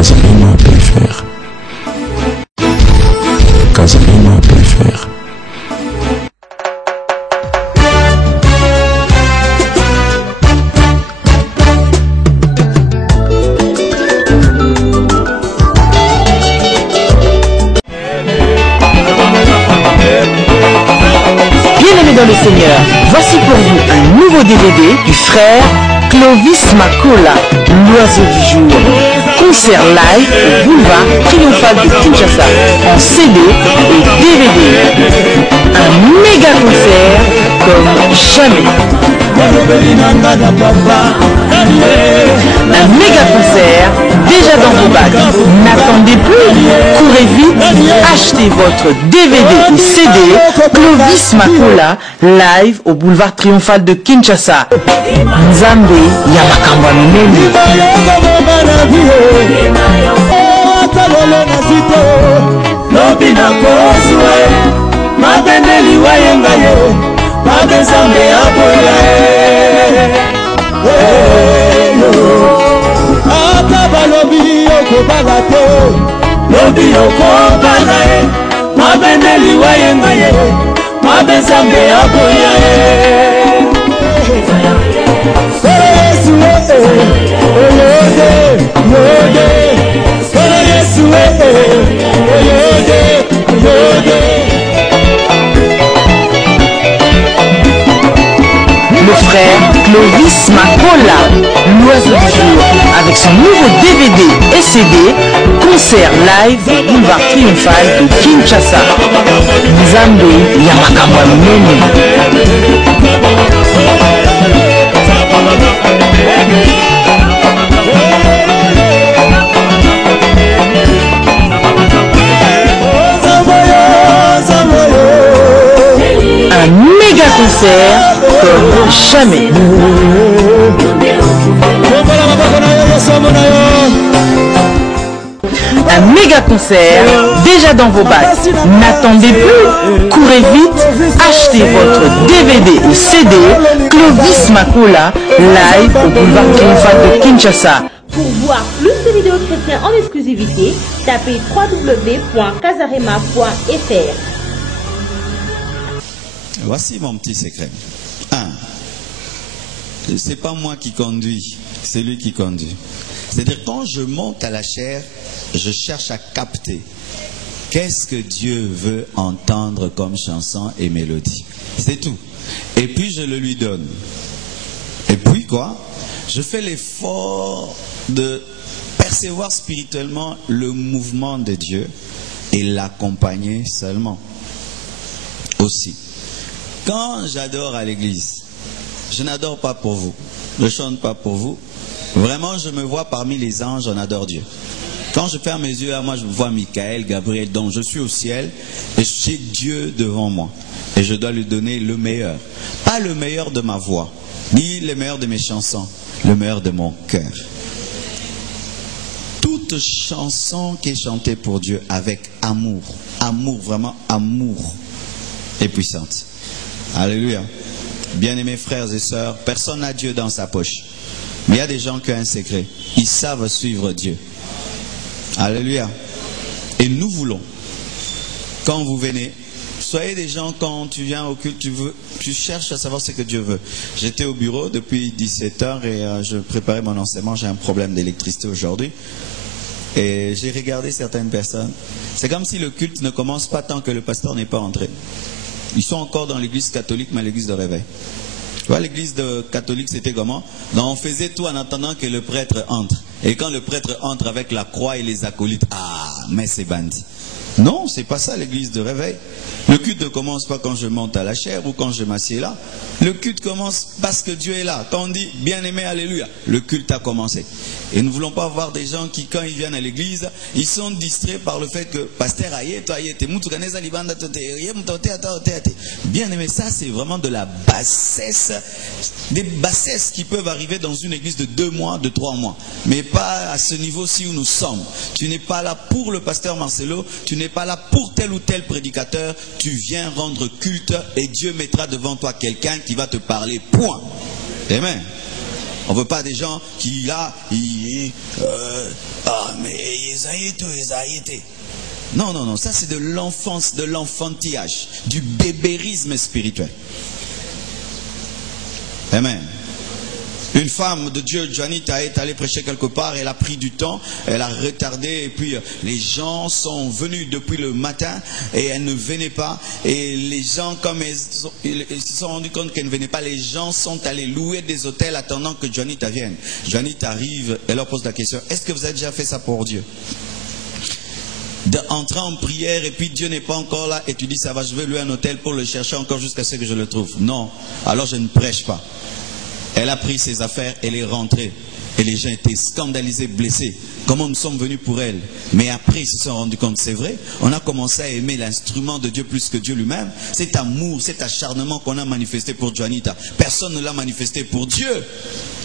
Kazarima.fr. Kazarima.fr. Bien-aimés dans le Seigneur, voici pour vous un nouveau DVD du frère Clovis Makola, l'oiseau du jour. Concert live au boulevard Triomphal de Kinshasa en CD et DVD. Un méga concert comme jamais. Un méga concert déjà dans vos bacs. N'attendez plus, courez vite, achetez votre DVD et CD Clovis Makola live au boulevard Triomphal de Kinshasa. Nzambe ya makambo ya minene. Le frère Clovis Makola, l'oiseau du jour, avec son nouveau DVD et CD, concert live au boulevard Triomphal de Kinshasa. Nzambe ya makambo ya minene. Un méga concert comme jamais. Un méga concert déjà dans vos bacs. N'attendez plus, courez vite, achetez votre DVD et CD Clovis Makola live au boulevard Triomphal de Kinshasa. Pour voir plus de vidéos chrétiennes en exclusivité, tapez www.kazarima.fr. Voici mon petit secret. 1. C'est pas moi qui conduis, c'est lui qui conduit. C'est-à-dire quand je monte à la chair, je cherche à capter qu'est-ce que Dieu veut entendre comme chanson et mélodie. C'est tout. Et puis je le lui donne. Et puis quoi? Je fais l'effort de percevoir spirituellement le mouvement de Dieu et l'accompagner seulement. Aussi. Quand j'adore à l'église, je n'adore pas pour vous, je ne chante pas pour vous. Vraiment, je me vois parmi les anges, on adore Dieu. Quand je ferme mes yeux, moi je vois Michael, Gabriel, donc je suis au ciel et j'ai Dieu devant moi. Et je dois lui donner le meilleur. Pas le meilleur de ma voix, ni le meilleur de mes chansons, le meilleur de mon cœur. Toute chanson qui est chantée pour Dieu avec amour, vraiment amour, est puissante. Alléluia. Bien-aimés frères et sœurs, personne n'a Dieu dans sa poche. Mais il y a des gens qui ont un secret. Ils savent suivre Dieu. Alléluia. Et nous voulons, quand vous venez, soyez des gens, quand tu viens au culte, tu cherches à savoir ce que Dieu veut. J'étais au bureau depuis 17 h et je préparais mon enseignement. J'ai un problème d'électricité aujourd'hui. Et j'ai regardé certaines personnes. C'est comme si le culte ne commence pas tant que le pasteur n'est pas entré. Ils sont encore dans l'église catholique, mais l'église de réveil. Tu vois, l'église catholique, c'était comment? Donc, on faisait tout en attendant que le prêtre entre. Et quand le prêtre entre avec la croix et les acolytes, ah, mais c'est bandit. Non, c'est pas ça l'église de réveil. Le culte ne commence pas quand je monte à la chair ou quand je m'assieds là. Le culte commence parce que Dieu est là. Quand on dit bien-aimé, alléluia, le culte a commencé. Et nous ne voulons pas voir des gens qui, quand ils viennent à l'église, ils sont distraits par le fait que pasteur aïe, toi aïe, bien-aimé, ça c'est vraiment de la bassesse, des bassesses qui peuvent arriver dans une église de 2 mois, de 3 mois. Mais pas à ce niveau-ci où nous sommes. Tu n'es pas là pour le pasteur Marcelo, tu n'es pas là pour tel ou tel prédicateur, tu viens rendre culte et Dieu mettra devant toi quelqu'un qui va te parler, point. Amen. On ne veut pas des gens qui là, mais Non, non, non, ça c'est de l'enfance, de l'enfantillage, du bébérisme spirituel. Amen. Une femme de Dieu, Janita, est allée prêcher quelque part, elle a pris du temps, elle a retardé, et puis les gens sont venus depuis le matin et elle ne venait pas. Et les gens, comme ils se sont rendus compte qu'elle ne venait pas, les gens sont allés louer des hôtels attendant que Janita vienne. Janita arrive, elle leur pose la question, est-ce que vous avez déjà fait ça pour Dieu? D'entrer en prière et puis Dieu n'est pas encore là et tu dis ça va, je vais louer un hôtel pour le chercher encore jusqu'à ce que je le trouve. Non, alors je ne prêche pas. Elle a pris ses affaires, elle est rentrée. Et les gens étaient scandalisés, blessés. Comment nous sommes venus pour elle. Mais après, ils se sont rendus compte, c'est vrai. On a commencé à aimer l'instrument de Dieu plus que Dieu lui-même. Cet amour, cet acharnement qu'on a manifesté pour Janita. Personne ne l'a manifesté pour Dieu.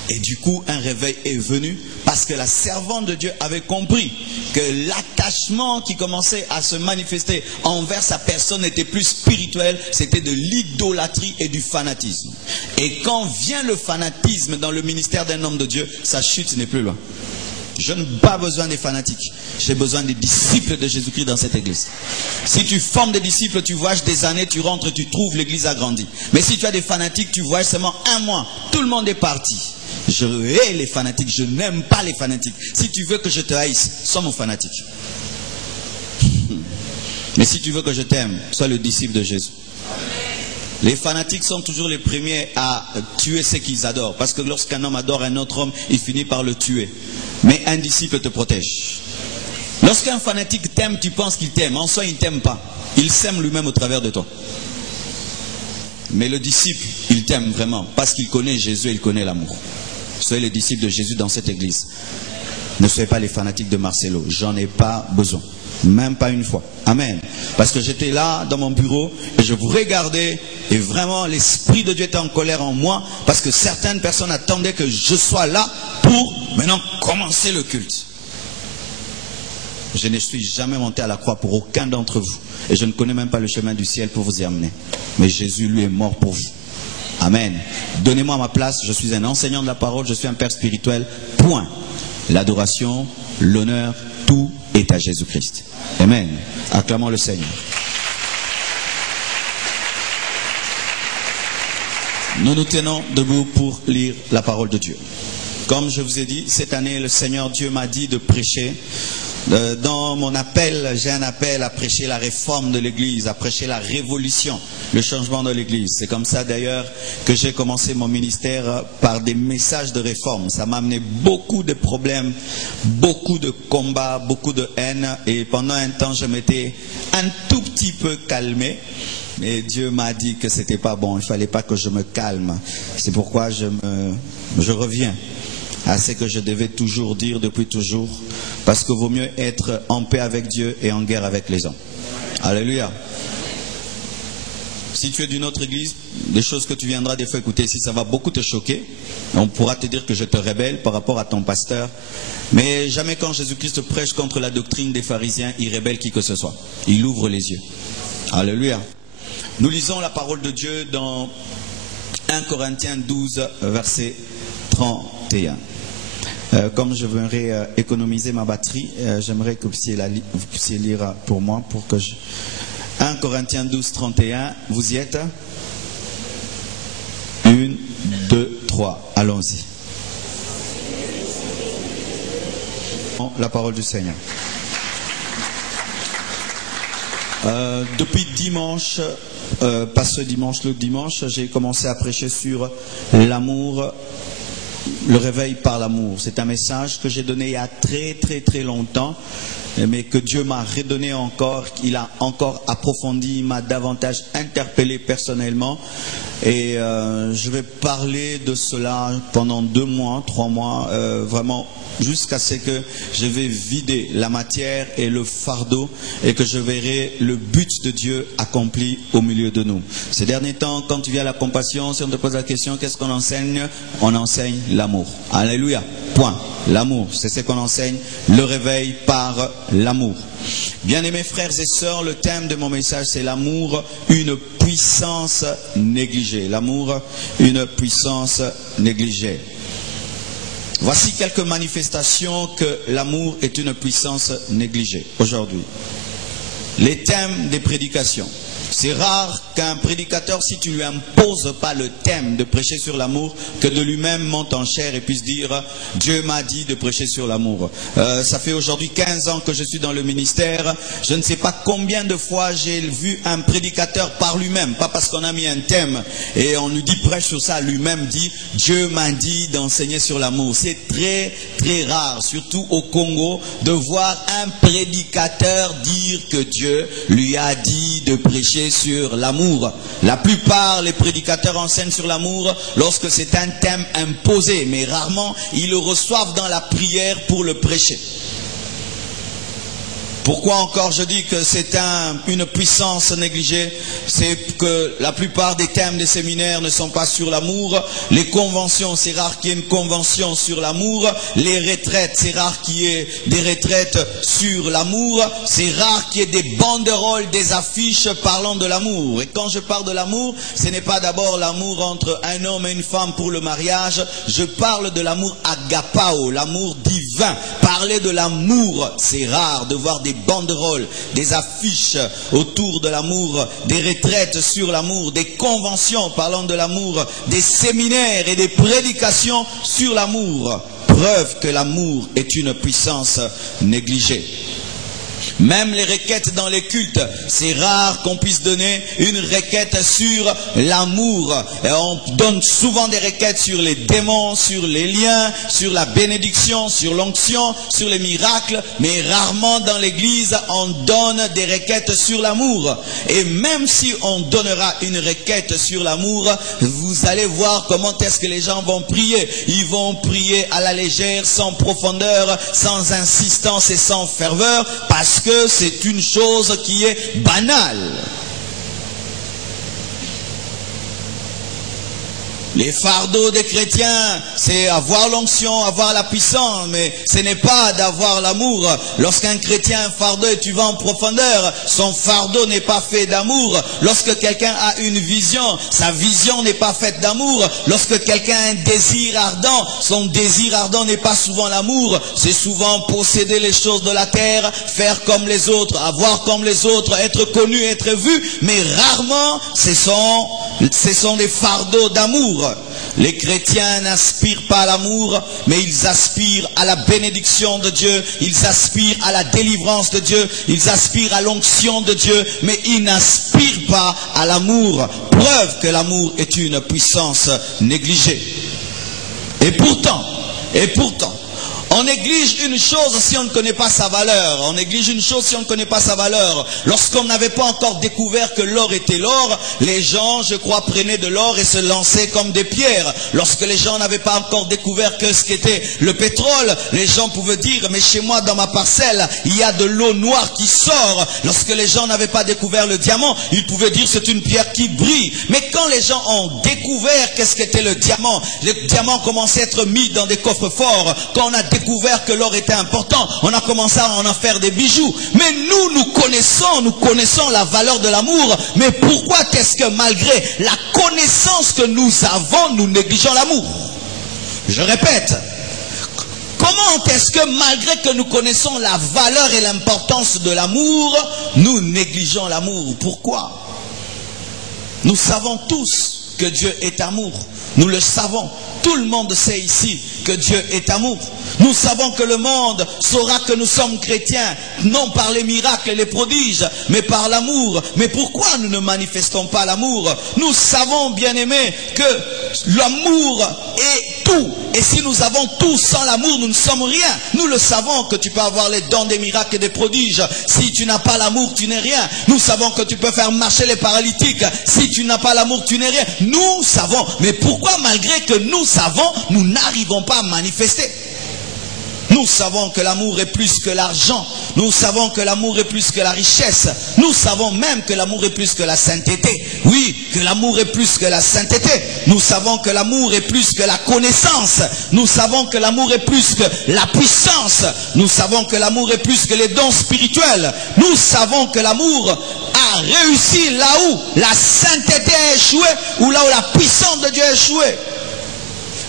Et du coup, un réveil est venu parce que la servante de Dieu avait compris que l'attachement qui commençait à se manifester envers sa personne n'était plus spirituel, c'était de l'idolâtrie et du fanatisme. Et quand vient le fanatisme dans le ministère d'un homme de Dieu, sa chute n'est plus loin. Je n'ai pas besoin des fanatiques. J'ai besoin des disciples de Jésus-Christ dans cette église. Si tu formes des disciples, tu voyages des années, tu rentres, tu trouves l'église agrandie. Mais si tu as des fanatiques, tu voyages seulement un mois. Tout le monde est parti. Je hais les fanatiques, je n'aime pas les fanatiques. Si tu veux que je te haïsse, sois mon fanatique. Mais si tu veux que je t'aime, sois le disciple de Jésus. Les fanatiques sont toujours les premiers à tuer ceux qu'ils adorent. Parce que lorsqu'un homme adore un autre homme, il finit par le tuer. Mais un disciple te protège. Lorsqu'un fanatique t'aime, tu penses qu'il t'aime. En soi, il ne t'aime pas. Il s'aime lui-même au travers de toi. Mais le disciple, il t'aime vraiment. Parce qu'il connaît Jésus et il connaît l'amour. Soyez les disciples de Jésus dans cette église. Ne soyez pas les fanatiques de Marcelo. J'en ai pas besoin. Même pas une fois. Amen. Parce que j'étais là dans mon bureau et je vous regardais et vraiment l'Esprit de Dieu était en colère en moi parce que certaines personnes attendaient que je sois là pour maintenant commencer le culte. Je ne suis jamais monté à la croix pour aucun d'entre vous. Et je ne connais même pas le chemin du ciel pour vous y amener. Mais Jésus, lui, est mort pour vous. Amen. Donnez-moi ma place. Je suis un enseignant de la parole. Je suis un père spirituel. Point. L'adoration, l'honneur, tout est à Jésus-Christ. Amen. Acclamons le Seigneur. Nous nous tenons debout pour lire la parole de Dieu. Comme je vous ai dit, cette année, le Seigneur Dieu m'a dit de prêcher. Dans mon appel, j'ai un appel à prêcher la réforme de l'Église, à prêcher la révolution, le changement de l'Église. C'est comme ça d'ailleurs que j'ai commencé mon ministère par des messages de réforme. Ça m'a amené beaucoup de problèmes, beaucoup de combats, beaucoup de haine. Et pendant un temps, je m'étais un tout petit peu calmé. Mais Dieu m'a dit que c'était pas bon, il fallait pas que je me calme. C'est pourquoi je reviens à ce que je devais toujours dire depuis toujours, parce que vaut mieux être en paix avec Dieu et en guerre avec les hommes. Alléluia. Si tu es d'une autre église, des choses que tu viendras des fois écouter ici, ça va beaucoup te choquer. On pourra te dire que je te rébelle par rapport à ton pasteur. Mais jamais quand Jésus-Christ prêche contre la doctrine des pharisiens, il rébelle qui que ce soit. Il ouvre les yeux. Alléluia. Nous lisons la parole de Dieu dans 1 Corinthiens 12, verset 31. Comme je voudrais économiser ma batterie, j'aimerais que vous puissiez lire pour moi, pour que 1 Corinthiens 12, 31, vous y êtes? 1, 2, 3, allons-y. La parole du Seigneur. Depuis dimanche, pas ce dimanche, l'autre dimanche, j'ai commencé à prêcher sur l'amour. Le réveil par l'amour. C'est un message que j'ai donné il y a très longtemps, mais que Dieu m'a redonné encore, qu'il a encore approfondi, il m'a davantage interpellé personnellement. Et je vais parler de cela pendant 2 mois, 3 mois, vraiment jusqu'à ce que je vais vider la matière et le fardeau et que je verrai le but de Dieu accompli au milieu de nous. Ces derniers temps, quand tu viens à la compassion, si on te pose la question, qu'est-ce qu'on enseigne? On enseigne l'amour. Alléluia. Point. L'amour, c'est ce qu'on enseigne, le réveil par l'amour. Bien-aimés frères et sœurs, le thème de mon message, c'est l'amour, une puissance négligée. L'amour, une puissance négligée. Voici quelques manifestations que l'amour est une puissance négligée aujourd'hui. Les thèmes des prédications. C'est rare qu'un prédicateur, si tu lui imposes pas le thème de prêcher sur l'amour, que de lui-même monte en chair et puisse dire « Dieu m'a dit de prêcher sur l'amour ». Ça fait aujourd'hui 15 ans que je suis dans le ministère. Je ne sais pas combien de fois j'ai vu un prédicateur par lui-même, pas parce qu'on a mis un thème et on lui dit prêche sur ça, lui-même dit « Dieu m'a dit d'enseigner sur l'amour ». C'est très très rare, surtout au Congo, de voir un prédicateur dire que Dieu lui a dit de prêcher sur l'amour. La plupart, les prédicateurs enseignent sur l'amour lorsque c'est un thème imposé, mais rarement ils le reçoivent dans la prière pour le prêcher. Pourquoi encore je dis que c'est une puissance négligée? C'est que la plupart des thèmes des séminaires ne sont pas sur l'amour. Les conventions, c'est rare qu'il y ait une convention sur l'amour. Les retraites, c'est rare qu'il y ait des retraites sur l'amour. C'est rare qu'il y ait des banderoles, des affiches parlant de l'amour. Et quand je parle de l'amour, ce n'est pas d'abord l'amour entre un homme et une femme pour le mariage. Je parle de l'amour agapao, l'amour divin. Parler de l'amour, c'est rare de voir des banderoles, des affiches autour de l'amour, des retraites sur l'amour, des conventions parlant de l'amour, des séminaires et des prédications sur l'amour. Preuve que l'amour est une puissance négligée. Même les requêtes dans les cultes, c'est rare qu'on puisse donner une requête sur l'amour. On donne souvent des requêtes sur les démons, sur les liens, sur la bénédiction, sur l'onction, sur les miracles, mais rarement dans l'église on donne des requêtes sur l'amour. Et même si on donnera une requête sur l'amour, vous allez voir comment est-ce que les gens vont prier. Ils vont prier à la légère, sans profondeur, sans insistance et sans ferveur, parce que c'est une chose qui est banale. Les fardeaux des chrétiens, c'est avoir l'onction, avoir la puissance, mais ce n'est pas d'avoir l'amour. Lorsqu'un chrétien a un fardeau et tu vas en profondeur, son fardeau n'est pas fait d'amour. Lorsque quelqu'un a une vision, sa vision n'est pas faite d'amour. Lorsque quelqu'un a un désir ardent, son désir ardent n'est pas souvent l'amour. C'est souvent posséder les choses de la terre, faire comme les autres, avoir comme les autres, être connu, être vu, mais rarement ce sont des fardeaux d'amour. Les chrétiens n'aspirent pas à l'amour, mais ils aspirent à la bénédiction de Dieu, ils aspirent à la délivrance de Dieu, ils aspirent à l'onction de Dieu, mais ils n'aspirent pas à l'amour. Preuve que l'amour est une puissance négligée. Et pourtant, on néglige une chose si on ne connaît pas sa valeur. On néglige une chose si on ne connaît pas sa valeur. Lorsqu'on n'avait pas encore découvert que l'or était l'or, les gens, je crois, prenaient de l'or et se lançaient comme des pierres. Lorsque les gens n'avaient pas encore découvert que ce qu'était le pétrole, les gens pouvaient dire, mais chez moi, dans ma parcelle, il y a de l'eau noire qui sort. Lorsque les gens n'avaient pas découvert le diamant, ils pouvaient dire, c'est une pierre qui brille. Mais quand les gens ont découvert qu'est-ce qu'était le diamant commençait à être mis dans des coffres forts. Quand on a découvert que l'or était important, on a commencé à en faire des bijoux. Mais nous connaissons la valeur de l'amour. Mais pourquoi est-ce que malgré la connaissance que nous avons, nous négligeons l'amour? Je répète, comment est-ce que malgré que nous connaissons la valeur et l'importance de l'amour, nous négligeons l'amour? Pourquoi? Nous savons tous que Dieu est amour. Nous le savons. Tout le monde sait ici que Dieu est amour. Nous savons que le monde saura que nous sommes chrétiens, non par les miracles et les prodiges, mais par l'amour. Mais pourquoi nous ne manifestons pas l'amour? Nous savons, bien-aimés, que l'amour est tout. Et si nous avons tout sans l'amour, nous ne sommes rien. Nous le savons que tu peux avoir les dons des miracles et des prodiges. Si tu n'as pas l'amour, tu n'es rien. Nous savons que tu peux faire marcher les paralytiques. Si tu n'as pas l'amour, tu n'es rien. Nous savons. Mais pourquoi, malgré que nous savons, nous n'arrivons pas à manifester? Nous savons que l'amour est plus que l'argent. Nous savons que l'amour est plus que la richesse. Nous savons même que l'amour est plus que la sainteté. Oui, que l'amour est plus que la sainteté. Nous savons que l'amour est plus que la connaissance. Nous savons que l'amour est plus que la puissance. Nous savons que l'amour est plus que les dons spirituels. Nous savons que l'amour a réussi là où la sainteté a échoué ou là où la puissance de Dieu a échoué.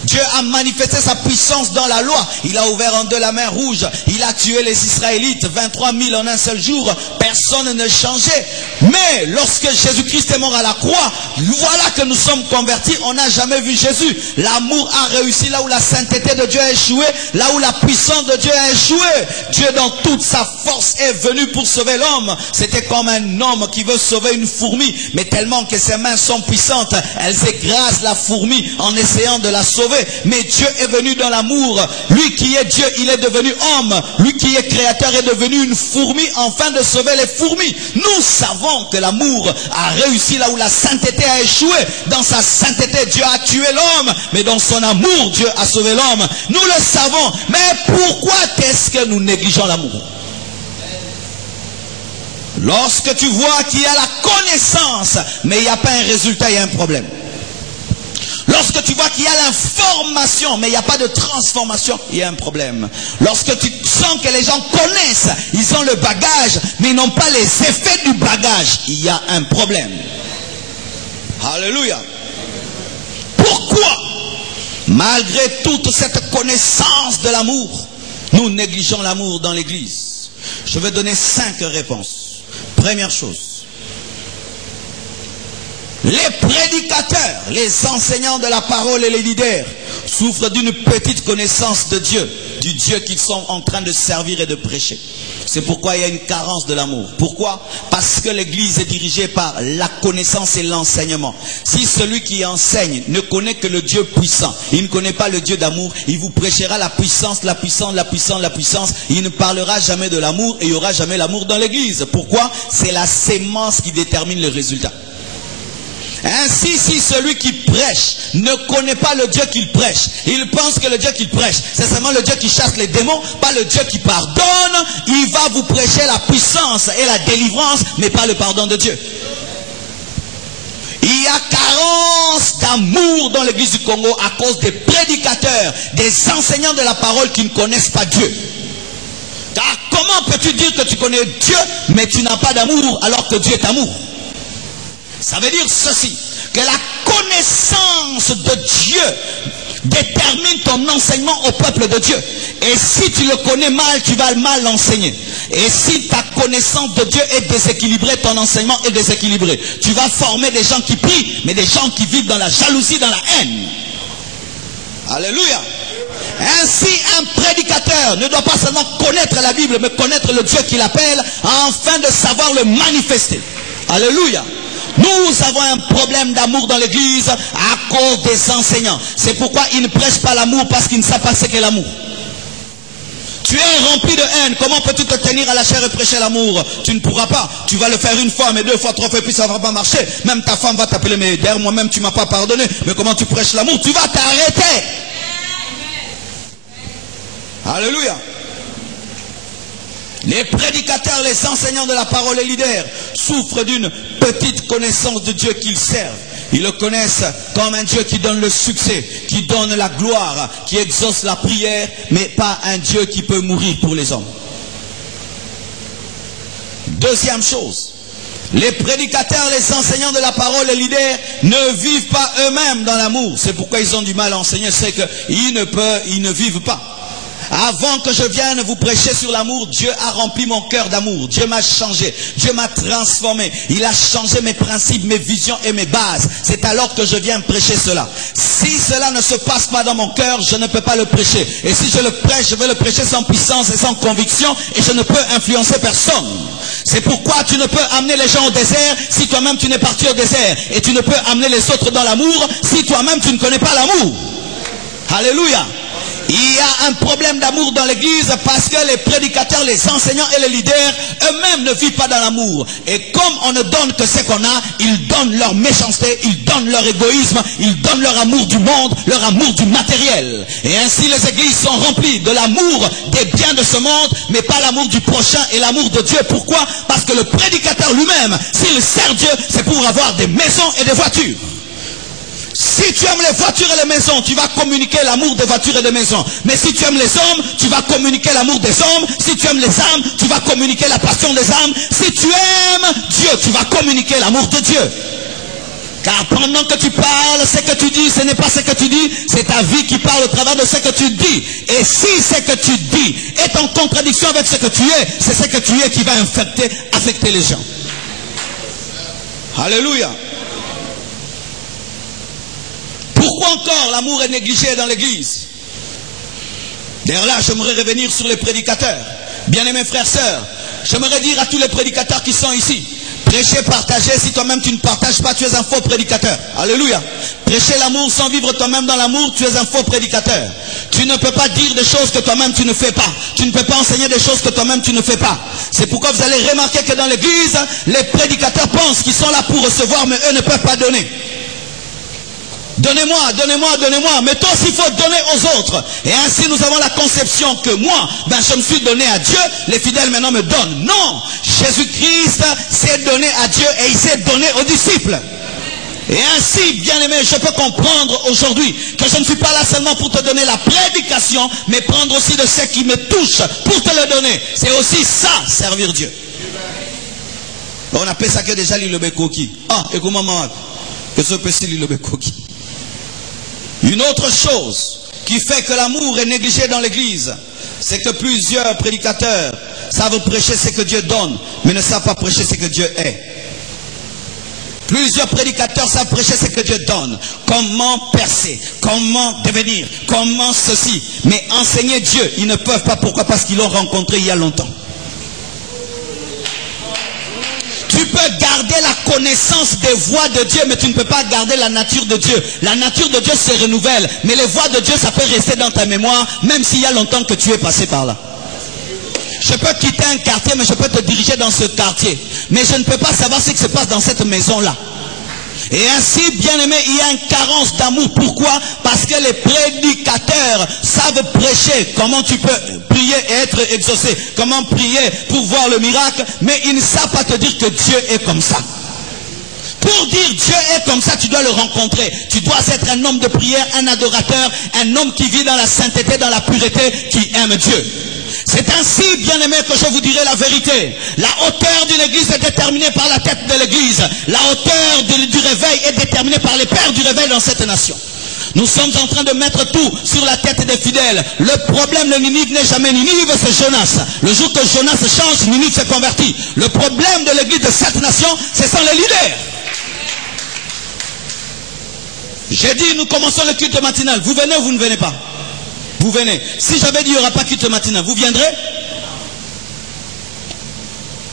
Dieu a manifesté sa puissance dans la loi. Il a ouvert en deux la mer Rouge. Il a tué les Israélites, 23 000 en un seul jour. Personne ne changeait. Mais lorsque Jésus-Christ est mort à la croix, voilà que nous sommes convertis. On n'a jamais vu Jésus. L'amour a réussi là où la sainteté de Dieu a échoué, là où la puissance de Dieu a échoué. Dieu dans toute sa force est venu pour sauver l'homme. C'était comme un homme qui veut sauver une fourmi, mais tellement que ses mains sont puissantes, elles écrasent la fourmi en essayant de la sauver. Mais Dieu est venu dans l'amour. Lui qui est Dieu, il est devenu homme. Lui qui est créateur est devenu une fourmi afin de sauver les fourmis. Nous savons que l'amour a réussi là où la sainteté a échoué. Dans sa sainteté, Dieu a tué l'homme, mais dans son amour, Dieu a sauvé l'homme. Nous le savons. Mais pourquoi est-ce que nous négligeons l'amour? Lorsque tu vois qu'il y a la connaissance, mais il n'y a pas un résultat, il y a un problème. Lorsque tu vois qu'il y a l'information, mais il n'y a pas de transformation, il y a un problème. Lorsque tu sens que les gens connaissent, ils ont le bagage, mais ils n'ont pas les effets du bagage, il y a un problème. Alléluia. Pourquoi, malgré toute cette connaissance de l'amour, nous négligeons l'amour dans l'église? Je vais donner 5 réponses. Première chose, les prédicateurs, les enseignants de la parole et les leaders souffrent d'une petite connaissance de Dieu, du Dieu qu'ils sont en train de servir et de prêcher. C'est pourquoi il y a une carence de l'amour. Pourquoi? Parce que l'église est dirigée par la connaissance et l'enseignement. Si celui qui enseigne ne connaît que le Dieu puissant, il ne connaît pas le Dieu d'amour, il vous prêchera la puissance, la puissance, la puissance, la puissance. Il ne parlera jamais de l'amour et il n'y aura jamais l'amour dans l'église. Pourquoi? C'est la sémence qui détermine le résultat. Ainsi, si celui qui prêche ne connaît pas le Dieu qu'il prêche, il pense que le Dieu qu'il prêche, c'est seulement le Dieu qui chasse les démons, pas le Dieu qui pardonne, il va vous prêcher la puissance et la délivrance, mais pas le pardon de Dieu. Il y a carence d'amour dans l'église du Congo à cause des prédicateurs, des enseignants de la parole qui ne connaissent pas Dieu. Car comment peux-tu dire que tu connais Dieu, mais tu n'as pas d'amour alors que Dieu est amour? Ça veut dire ceci, que la connaissance de Dieu détermine ton enseignement au peuple de Dieu. Et si tu le connais mal, tu vas mal l'enseigner. Et si ta connaissance de Dieu est déséquilibrée, ton enseignement est déséquilibré. Tu vas former des gens qui prient, mais des gens qui vivent dans la jalousie, dans la haine. Alléluia. Ainsi, un prédicateur ne doit pas seulement connaître la Bible, mais connaître le Dieu qu'il appelle, afin de savoir le manifester. Alléluia. Nous avons un problème d'amour dans l'église à cause des enseignants. C'est pourquoi ils ne prêchent pas l'amour, parce qu'ils ne savent pas ce qu'est l'amour. Tu es rempli de haine. Comment peux-tu te tenir à la chair et prêcher l'amour? Tu ne pourras pas. Tu vas le faire une fois, mais 2 fois, 3 fois, puis ça ne va pas marcher. Même ta femme va t'appeler, mais derrière moi-même tu ne m'as pas pardonné. Mais comment tu prêches l'amour? Tu vas t'arrêter. Alléluia. Les prédicateurs, les enseignants de la parole et les leaders souffrent d'une petite connaissance de Dieu qu'ils servent. Ils le connaissent comme un Dieu qui donne le succès, qui donne la gloire, qui exauce la prière, mais pas un Dieu qui peut mourir pour les hommes. Deuxième chose, les prédicateurs, les enseignants de la parole et les leaders ne vivent pas eux-mêmes dans l'amour. C'est pourquoi ils ont du mal à enseigner, c'est qu'ils ne vivent pas. Avant que je vienne vous prêcher sur l'amour, Dieu a rempli mon cœur d'amour. Dieu m'a changé, Dieu m'a transformé. Il a changé mes principes, mes visions et mes bases. C'est alors que je viens prêcher cela. Si cela ne se passe pas dans mon cœur, je ne peux pas le prêcher. Et si je le prêche, je vais le prêcher sans puissance et sans conviction, et je ne peux influencer personne. C'est pourquoi tu ne peux amener les gens au désert si toi-même tu n'es parti au désert. Et tu ne peux amener les autres dans l'amour si toi-même tu ne connais pas l'amour. Alléluia. Il y a un problème d'amour dans l'église parce que les prédicateurs, les enseignants et les leaders eux-mêmes ne vivent pas dans l'amour. Et comme on ne donne que ce qu'on a, ils donnent leur méchanceté, ils donnent leur égoïsme, ils donnent leur amour du monde, leur amour du matériel. Et ainsi les églises sont remplies de l'amour des biens de ce monde, mais pas l'amour du prochain et l'amour de Dieu. Pourquoi? Parce que le prédicateur lui-même, s'il sert Dieu, c'est pour avoir des maisons et des voitures. Si tu aimes les voitures et les maisons, tu vas communiquer l'amour des voitures et des maisons. Mais si tu aimes les hommes, tu vas communiquer l'amour des hommes. Si tu aimes les âmes, tu vas communiquer la passion des âmes. Si tu aimes Dieu, tu vas communiquer l'amour de Dieu. Car pendant que tu parles, ce que tu dis, ce n'est pas ce que tu dis, c'est ta vie qui parle au travers de ce que tu dis. Et si ce que tu dis est en contradiction avec ce que tu es, c'est ce que tu es qui va affecter les gens. Alléluia. Pourquoi encore l'amour est négligé dans l'église? D'ailleurs là, j'aimerais revenir sur les prédicateurs. Bien-aimés frères, sœurs, j'aimerais dire à tous les prédicateurs qui sont ici, prêchez, partagez. Si toi-même tu ne partages pas, tu es un faux prédicateur. Alléluia. Prêcher l'amour sans vivre toi-même dans l'amour, tu es un faux prédicateur. Tu ne peux pas dire des choses que toi-même tu ne fais pas. Tu ne peux pas enseigner des choses que toi-même tu ne fais pas. C'est pourquoi vous allez remarquer que dans l'église, les prédicateurs pensent qu'ils sont là pour recevoir, mais eux ne peuvent pas donner. Donnez-moi, donnez-moi, donnez-moi. Mais toi aussi, il faut donner aux autres. Et ainsi, nous avons la conception que moi, je me suis donné à Dieu. Les fidèles maintenant me donnent. Non, Jésus-Christ s'est donné à Dieu et il s'est donné aux disciples. Et ainsi, bien-aimé, je peux comprendre aujourd'hui que je ne suis pas là seulement pour te donner la prédication, mais prendre aussi de ce qui me touche pour te le donner. C'est aussi ça, servir Dieu. On appelle ça que déjà l'ilobékoki. Ah, et comment maman? Que ce peut être l'ilobékoki. Une autre chose qui fait que l'amour est négligé dans l'église, c'est que plusieurs prédicateurs savent prêcher ce que Dieu donne, mais ne savent pas prêcher ce que Dieu est. Plusieurs prédicateurs savent prêcher ce que Dieu donne. Comment percer, comment devenir, comment ceci. Mais enseigner Dieu, ils ne peuvent pas. Pourquoi? Parce qu'ils l'ont rencontré il y a longtemps. Tu peux garder la connaissance des voies de Dieu, mais tu ne peux pas garder la nature de Dieu. La nature de Dieu se renouvelle, mais les voies de Dieu, ça peut rester dans ta mémoire, même s'il y a longtemps que tu es passé par là. Je peux quitter un quartier, mais je peux te diriger dans ce quartier. Mais je ne peux pas savoir ce qui se passe dans cette maison-là. Et ainsi, bien aimé, il y a une carence d'amour. Pourquoi? Parce que les prédicateurs savent prêcher comment tu peux prier et être exaucé, comment prier pour voir le miracle, mais ils ne savent pas te dire que Dieu est comme ça. Pour dire Dieu est comme ça, tu dois le rencontrer. Tu dois être un homme de prière, un adorateur, un homme qui vit dans la sainteté, dans la pureté, qui aime Dieu. C'est ainsi, bien aimé, que je vous dirai la vérité. La hauteur d'une église est déterminée par la tête de l'église. La hauteur du réveil est déterminée par les pères du réveil dans cette nation. Nous sommes en train de mettre tout sur la tête des fidèles. Le problème de Ninive n'est jamais Ninive, c'est Jonas. Le jour que Jonas change, Ninive s'est converti. Le problème de l'église de cette nation, ce sont les leaders. J'ai dit, nous commençons le culte matinal. Vous venez ou vous ne venez pas? Vous venez. Si j'avais dit il n'y aura pas culte matinal, vous viendrez?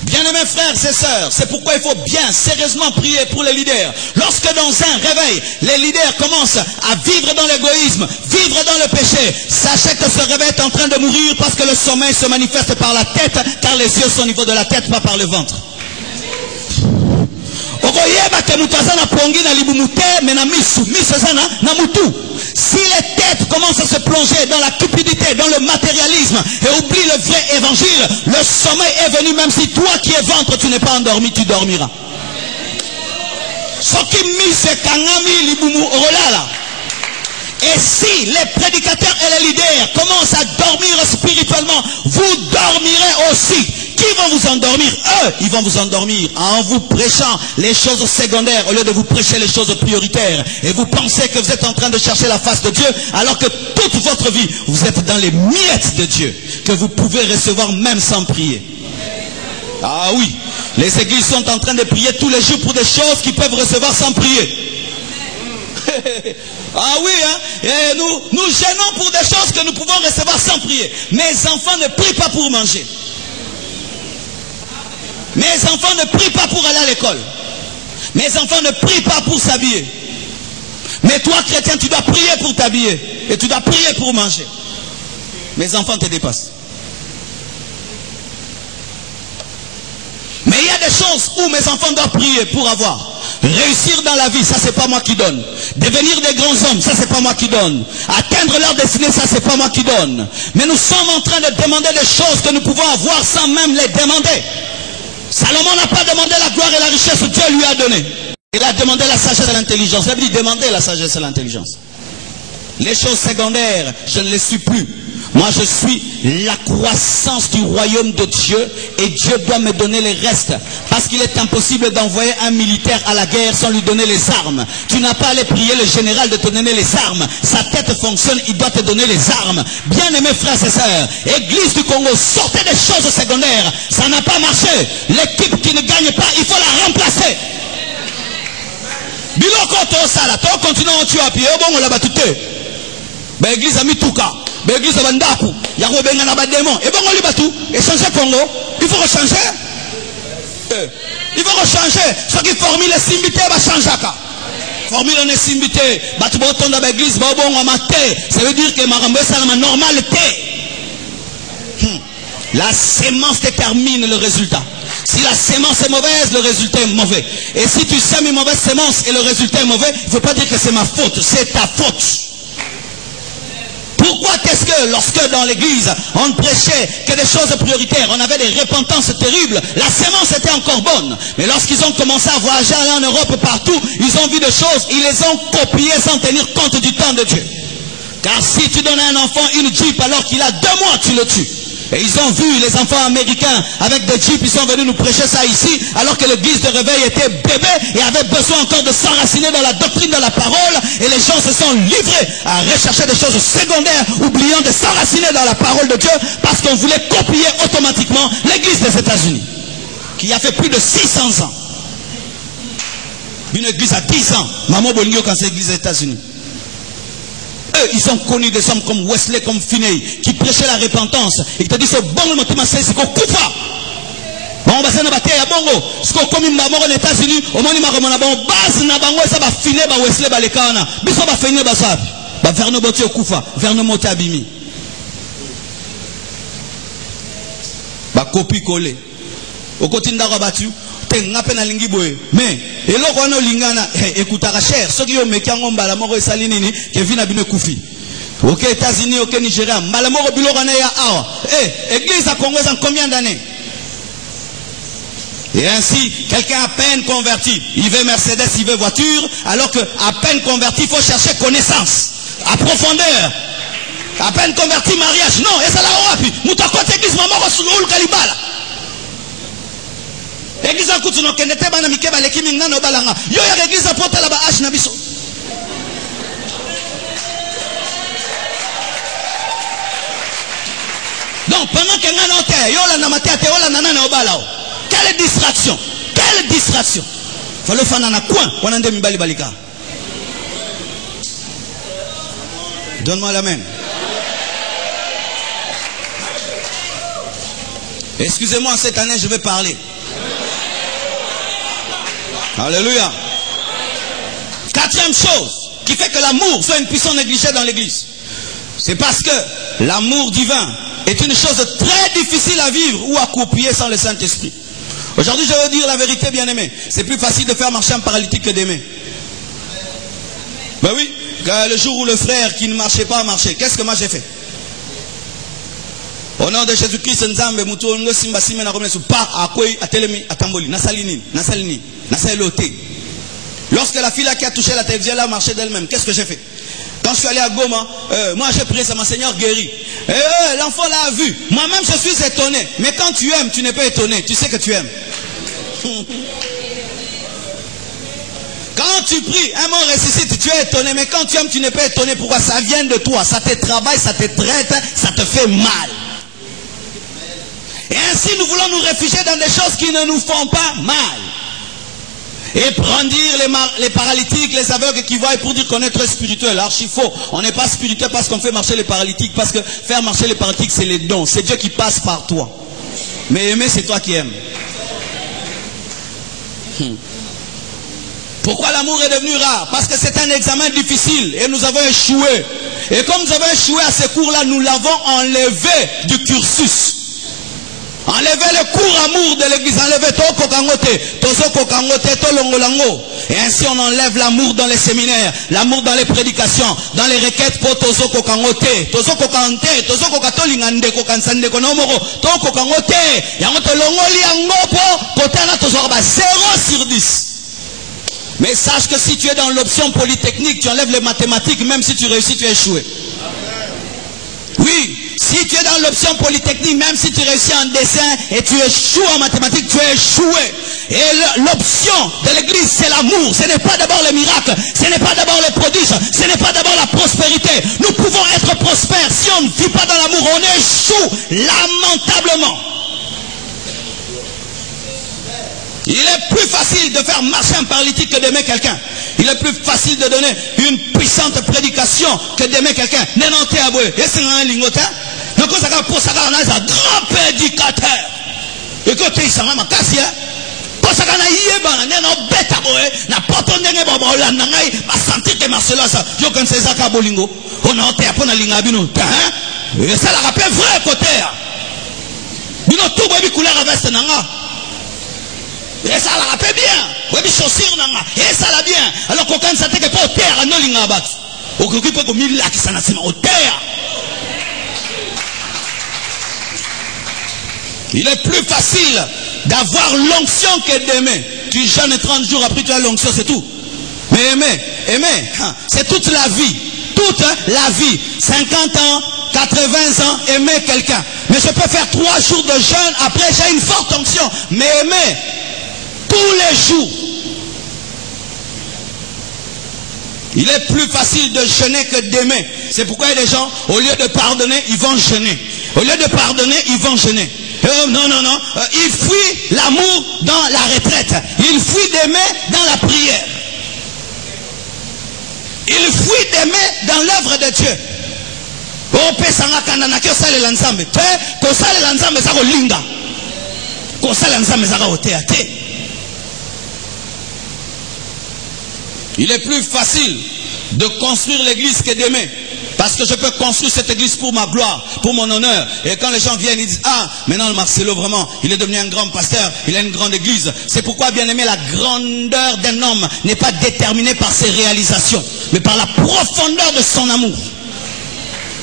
Bien-aimés frères et sœurs, c'est pourquoi il faut bien sérieusement prier pour les leaders. Lorsque dans un réveil, les leaders commencent à vivre dans l'égoïsme, vivre dans le péché, sachez que ce réveil est en train de mourir parce que le sommeil se manifeste par la tête, car les yeux sont au niveau de la tête, pas par le ventre. Si les têtes commencent à se plonger dans la cupidité, dans le matérialisme et oublient le vrai évangile, le sommeil est venu. Même si toi qui es ventre, tu n'es pas endormi, tu dormiras. Et si les prédicateurs et les leaders commencent à dormir spirituellement, vous dormirez aussi. Qui vont vous endormir? Eux, ils vont vous endormir en vous prêchant les choses secondaires au lieu de vous prêcher les choses prioritaires. Et vous pensez que vous êtes en train de chercher la face de Dieu, alors que toute votre vie, vous êtes dans les miettes de Dieu, que vous pouvez recevoir même sans prier. Ah oui, les églises sont en train de prier tous les jours pour des choses qu'ils peuvent recevoir sans prier. Ah oui, hein? Et nous gênons pour des choses que nous pouvons recevoir sans prier. Mes enfants ne prient pas pour manger. Mes enfants ne prient pas pour aller à l'école. Mes enfants ne prient pas pour s'habiller. Mais toi, chrétien, tu dois prier pour t'habiller. Et tu dois prier pour manger. Mes enfants te dépassent. Mais il y a des choses où mes enfants doivent prier pour avoir. Réussir dans la vie, ça c'est pas moi qui donne. Devenir des grands hommes, ça c'est pas moi qui donne. Atteindre leur destinée, ça c'est pas moi qui donne. Mais nous sommes en train de demander des choses que nous pouvons avoir sans même les demander. Salomon n'a pas demandé la gloire et la richesse, Dieu lui a donné. Il a demandé la sagesse et l'intelligence. Ça veut dire demander la sagesse et l'intelligence. Les choses secondaires, je ne les suis plus. Moi, je suis la croissance du royaume de Dieu et Dieu doit me donner les restes. Parce qu'il est impossible d'envoyer un militaire à la guerre sans lui donner les armes. Tu n'as pas à aller prier le général de te donner les armes. Sa tête fonctionne, il doit te donner les armes. Bien-aimés frères et sœurs, Église du Congo, sortez des choses secondaires. Ça n'a pas marché. L'équipe qui ne gagne pas, il faut la remplacer. Biloko to sala, to continue en tuant pied, bon on l'a battu. Ben Église a mis tout cas. L'église de Bandaku, il y a un démon. Et bon, on lui bat tout. Et changer Congo. Il faut rechanger. Il faut rechanger. Ce qui formule les simbités va changer. Formule les simbités. Batu boton dans l'église, bon, on m'a té. Ça veut dire que ma rambe, ça m'a normalité. La sémence détermine le résultat. Si la sémence est mauvaise, le résultat est mauvais. Et si tu sèmes une mauvaise sémence et le résultat est mauvais, il ne faut pas dire que c'est ma faute. C'est ta faute. Pourquoi est-ce que lorsque dans l'église on ne prêchait que des choses prioritaires, on avait des repentances terribles, la sémence était encore bonne. Mais lorsqu'ils ont commencé à voyager en Europe partout, ils ont vu des choses, ils les ont copiées sans tenir compte du temps de Dieu. Car si tu donnes à un enfant une Jeep alors qu'il a 2 mois, tu le tues. Et ils ont vu les enfants américains avec des jeeps, ils sont venus nous prêcher ça ici, alors que l'église de réveil était bébé et avait besoin encore de s'enraciner dans la doctrine de la parole. Et les gens se sont livrés à rechercher des choses secondaires, oubliant de s'enraciner dans la parole de Dieu, parce qu'on voulait copier automatiquement l'église des États-Unis, qui a fait plus de 600 ans. Une église à 10 ans, Maman Bolingio quand c'est l'église des États-Unis. Eux, ils ont connu des hommes comme Wesley, comme Finney, qui prêchaient la repentance. Ils te disent, bon, le motif, c'est qu'on coupe pas. Bon, on va s'en abattre à Bongo. Ce qu'on comme aux États-Unis, au moment où on a bon, base, na bango, ça va finir, bah, Wesley, bah, les canards. Mais ça va finir, bah, ça. Bah, vers nos bottes au Koufa, vers nos motés abîmés. Bah, copie-coller. Au côté d'Ara battu. Mais et là on a lingana écoute à cher ceux qui ont mis en bala moro salinini qui vient à bine koufi ok États-Unis ok Nigeria malamoro bilorana ya awa église à Congo en combien d'années? Et ainsi quelqu'un à peine converti il veut Mercedes il veut voiture alors que à peine converti il faut chercher connaissance à profondeur à peine converti mariage non et ça la wapi mutakote église mamoro sulu kalibala. Église à Koutou no kenete bana mikeba lekimi ngana obalanga yo ya église à porta la ba h na biso. Donc pendant que ngana ote yo la na matete yo la nana na obalao. Quelle distraction? Quelle distraction? Falo fana na coin wana nde mibali balika. Donne-moi l'amen. Excusez-moi, cette année je vais parler. Alléluia. 4e chose qui fait que l'amour soit une puissance négligée dans l'église. C'est parce que l'amour divin est une chose très difficile à vivre ou à copier sans le Saint-Esprit. Aujourd'hui, je veux dire la vérité, bien-aimé. C'est plus facile de faire marcher un paralytique que d'aimer. Ben oui, le jour où le frère qui ne marchait pas a marché, qu'est-ce que moi j'ai fait? Au nom de Jésus-Christ, Nzambe, Mutuongo, Simba, Simena, Romesu, pas à quoi, à Telemi, à Tamboli, Nasalini, Nasalini, Nasaloté. Lorsque la fille là qui a touché la télévision, elle a marché d'elle-même, qu'est-ce que j'ai fait? Quand je suis allé à Goma, moi j'ai prié, c'est mon Seigneur guéri. L'enfant l'a vu. Moi-même, je suis étonné. Mais quand tu aimes, tu n'es pas étonné. Tu sais que tu aimes. Quand tu pries, un mot ressuscite, tu es étonné. Mais quand tu aimes, tu n'es pas étonné. Pourquoi? Ça vient de toi. Ça te travaille, ça te traite, ça te fait mal. Et ainsi, nous voulons nous réfugier dans des choses qui ne nous font pas mal. Et brandir les paralytiques, les aveugles qui voient pour dire qu'on est très spirituel. Archi faux. On n'est pas spirituel parce qu'on fait marcher les paralytiques. Parce que faire marcher les paralytiques, c'est les dons. C'est Dieu qui passe par toi. Mais aimer, c'est toi qui aimes. Pourquoi l'amour est devenu rare? Parce que c'est un examen difficile. Et nous avons échoué. Et comme nous avons échoué à ce cours-là, nous l'avons enlevé du cursus. Enlevez le cours amour de l'église, enlevez Toko Kangote, Tozoko Kangote, Tolongolango. Et ainsi on enlève l'amour dans les séminaires, l'amour dans les prédications, dans les requêtes pour Tozoko Kangote, Tozoko Kante, Tozoko Katolingande, Kokansande Konomoro, Toko Kangote, Yangoto Longoli Angopo, Kotana Tozorba, 0 sur 10. Mais sache que si tu es dans l'option polytechnique, tu enlèves les mathématiques, même si tu réussis, tu es échoué. Oui, Si tu es dans l'option polytechnique, même si tu réussis en dessin et tu échoues en mathématiques, tu es échoué. Et l'option de l'église, c'est l'amour. Ce n'est pas d'abord les miracles, ce n'est pas d'abord les prodiges, ce n'est pas d'abord la prospérité. Nous pouvons être prospères. Si on ne vit pas dans l'amour, on échoue lamentablement. Il est plus facile de faire marcher un paralytique que d'aimer quelqu'un. Il est plus facile de donner une puissante prédication que d'aimer quelqu'un. Nénanté aboué. Et c'est un lingotin. Donc on s'appelle pour ça qu'on a un grand prédicateur. Écoutez, ça m'a cassé. Pour ça qu'on a yéba, nénan bête aboué. N'a pas ton nègre babo la nangaï. Ma santé que Marcelo ça. Je connais ça qu'à bolingo. On a enterré pour la lingabino. Et ça la rappelle vrai côté. Bino tout baby couleur à veste nanga. Et ça la rappelle bien. Oui, chaussures nanga. Et ça la bien. Alors qu'on ne s'attaque pas au terre, non l'ingabat. Au coup peut comme il a qui s'en a au terre. Il est plus facile d'avoir l'onction que d'aimer. Tu jeûnes 30 jours après tu as l'onction, c'est tout. Mais aimer, c'est toute la vie. Toute la vie. 50 ans, 80 ans, aimer quelqu'un. Mais je peux faire 3 jours de jeûne, après j'ai une forte onction. Mais aimer tous les jours. Il est plus facile de jeûner que d'aimer. C'est pourquoi il y a des gens, au lieu de pardonner, ils vont jeûner. Au lieu de pardonner, ils vont jeûner. Non. Il fuit l'amour dans la retraite. Il fuit d'aimer dans la prière. Il fuit d'aimer dans l'œuvre de Dieu. Oh, pesanga kanana que ça les l'ensemble. Que ça les l'ensemble ça ko linga. Que ça l'ensemble ça ko théâtre. Il est plus facile de construire l'église que d'aimer. Parce que je peux construire cette église pour ma gloire, pour mon honneur. Et quand les gens viennent, ils disent, ah, maintenant le Marcelo, vraiment, il est devenu un grand pasteur, il a une grande église. C'est pourquoi, bien aimé, la grandeur d'un homme n'est pas déterminée par ses réalisations, mais par la profondeur de son amour.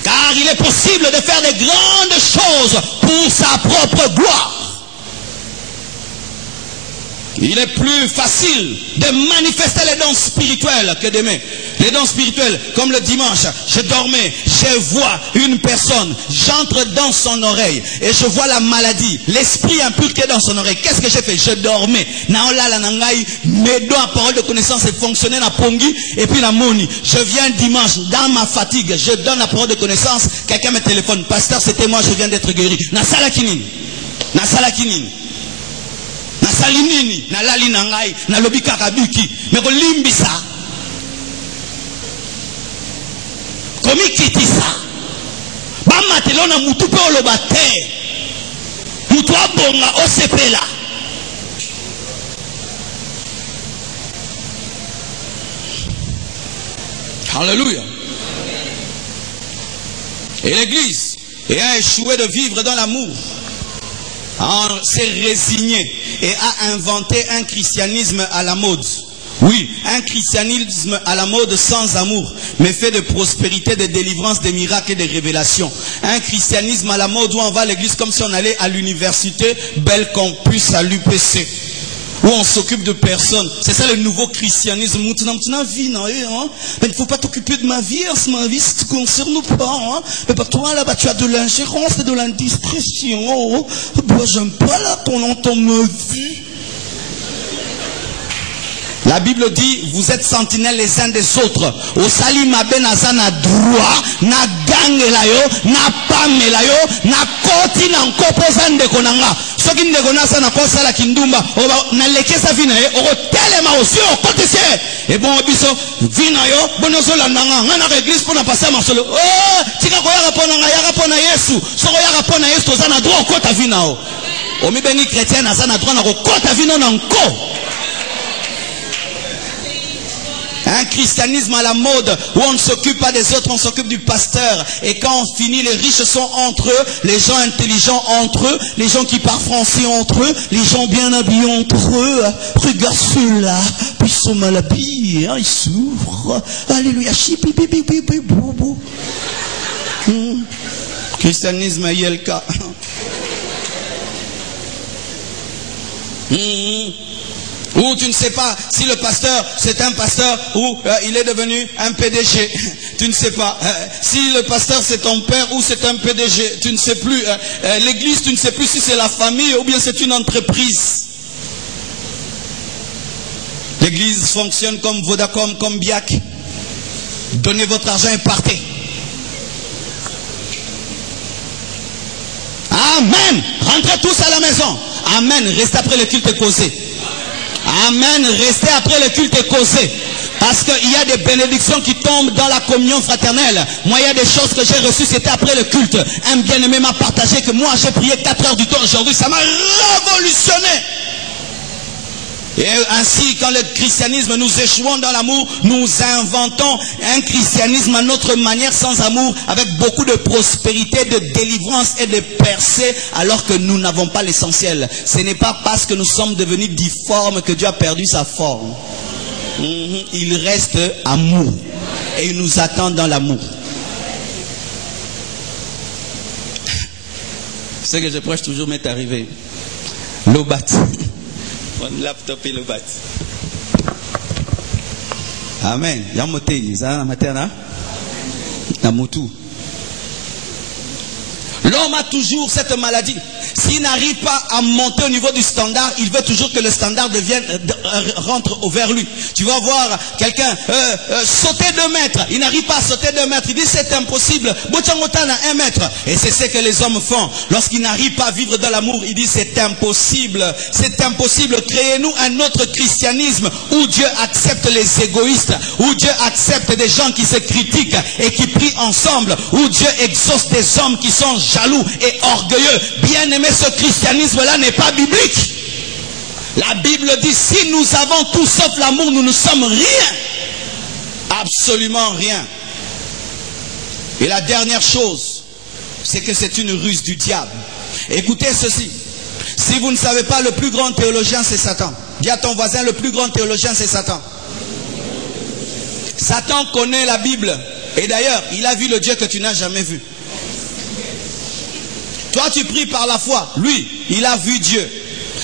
Car il est possible de faire des grandes choses pour sa propre gloire. Il est plus facile de manifester les dons spirituels que d'aimer. Les dons spirituels, comme le dimanche, je dormais, je vois une personne, j'entre dans son oreille et je vois la maladie, l'esprit impur qui est dans son oreille. Qu'est-ce que j'ai fait? Je dormais. Mes dons à parole de connaissance et fonctionnaient na pongi et puis la moni. Je viens dimanche, dans ma fatigue, je donne la parole de connaissance, quelqu'un me téléphone. Pasteur, c'était moi, je viens d'être guéri. Na salakinini. Na salakinini. Na salinini, na lali nangai, na lobi kakabuki, mais ko limbisa. Komi kitisa. Ba matelo na mutu pe olobate. Mutu abonga osepela. Alléluia. Et l'église ayant échoué de vivre dans l'amour, s'est résigné et a inventé un christianisme à la mode. Oui, un christianisme à la mode sans amour, mais fait de prospérité, de délivrance, de miracles et de révélations. Un christianisme à la mode où on va à l'église comme si on allait à l'université Bel Campus à l'UPC, où on s'occupe de personnes. C'est ça le nouveau christianisme. Mais il ne faut pas t'occuper de ma vie, ma vie ça ne te concerne pas. Mais pas toi là-bas, tu as de l'ingérence et de l'indiscrétion. Moi j'aime pas là qu'on entend ma vie. La Bible dit, vous êtes sentinelles les uns des autres. Au salut ma benaza na droit, na gange la yo, na pame la yo, na koti na nkopoza ndeko nanga. Soki ndeko na sa na kosa la kindumba, na lekesa vina ye, oko telema osi o kote se. Et bon biso vina yo, bonozo la nanga, ngana ka église pour na passer masolo. Oh, tika ko yaka pona nga, yaka pona Yesu. Soko yaka pona Yesu toza na droit kota vina o. O mi bengi chrétien na sa na droit na ko kota vina na nko. Un christianisme à la mode où on ne s'occupe pas des autres, on s'occupe du pasteur. Et quand on finit, les riches sont entre eux, les gens intelligents entre eux, les gens qui parlent français entre eux, les gens bien habillés entre eux. Regarde ceux-là, puis ils sont mal habillés, hein, ils souffrent. Alléluia, Christianisme YLK. Ou tu ne sais pas si le pasteur, c'est un pasteur ou il est devenu un PDG. Tu ne sais pas. Si le pasteur, c'est ton père ou c'est un PDG. Tu ne sais plus. L'église, tu ne sais plus si c'est la famille ou bien c'est une entreprise. L'église fonctionne comme Vodacom, comme Biac. Donnez votre argent et partez. Amen. Rentrez tous à la maison. Amen. Restez après le culte et causez. Amen. Restez après le culte et causez. Parce qu'il y a des bénédictions qui tombent dans la communion fraternelle. Moi, il y a des choses que j'ai reçues, c'était après le culte. Un bien-aimé m'a partagé que moi, j'ai prié 4 heures du temps aujourd'hui. Ça m'a révolutionné. Et ainsi, quand le christianisme, nous échouons dans l'amour, nous inventons un christianisme à notre manière, sans amour, avec beaucoup de prospérité, de délivrance et de percée, alors que nous n'avons pas l'essentiel. Ce n'est pas parce que nous sommes devenus difformes que Dieu a perdu sa forme. Il reste amour. Et il nous attend dans l'amour. Ce que je prêche toujours m'est arrivé. L'obat. Mon laptop et l'obat. Amen. Yamote, ça matin, Namutu. L'homme a toujours cette maladie. S'il n'arrive pas à monter au niveau du standard, il veut toujours que le standard rentre vers lui. Tu vas voir quelqu'un sauter 2 mètres. Il n'arrive pas à sauter 2 mètres. Il dit c'est impossible. Bochangotana 1 mètre. Et c'est ce que les hommes font. Lorsqu'ils n'arrivent pas à vivre dans l'amour, ils disent c'est impossible. C'est impossible. Créez-nous un autre christianisme où Dieu accepte les égoïstes, où Dieu accepte des gens qui se critiquent et qui prient ensemble, où Dieu exauce des hommes qui sont jaloux et orgueilleux. Bien aimé, ce christianisme-là n'est pas biblique. La Bible dit, si nous avons tout sauf l'amour, nous ne sommes rien. Absolument rien. Et la dernière chose, c'est que c'est une ruse du diable. Écoutez ceci. Si vous ne savez pas, le plus grand théologien, c'est Satan. Dis à ton voisin, le plus grand théologien, c'est Satan. Satan connaît la Bible. Et d'ailleurs, il a vu le Dieu que tu n'as jamais vu. Toi, tu pries par la foi. Lui, il a vu Dieu.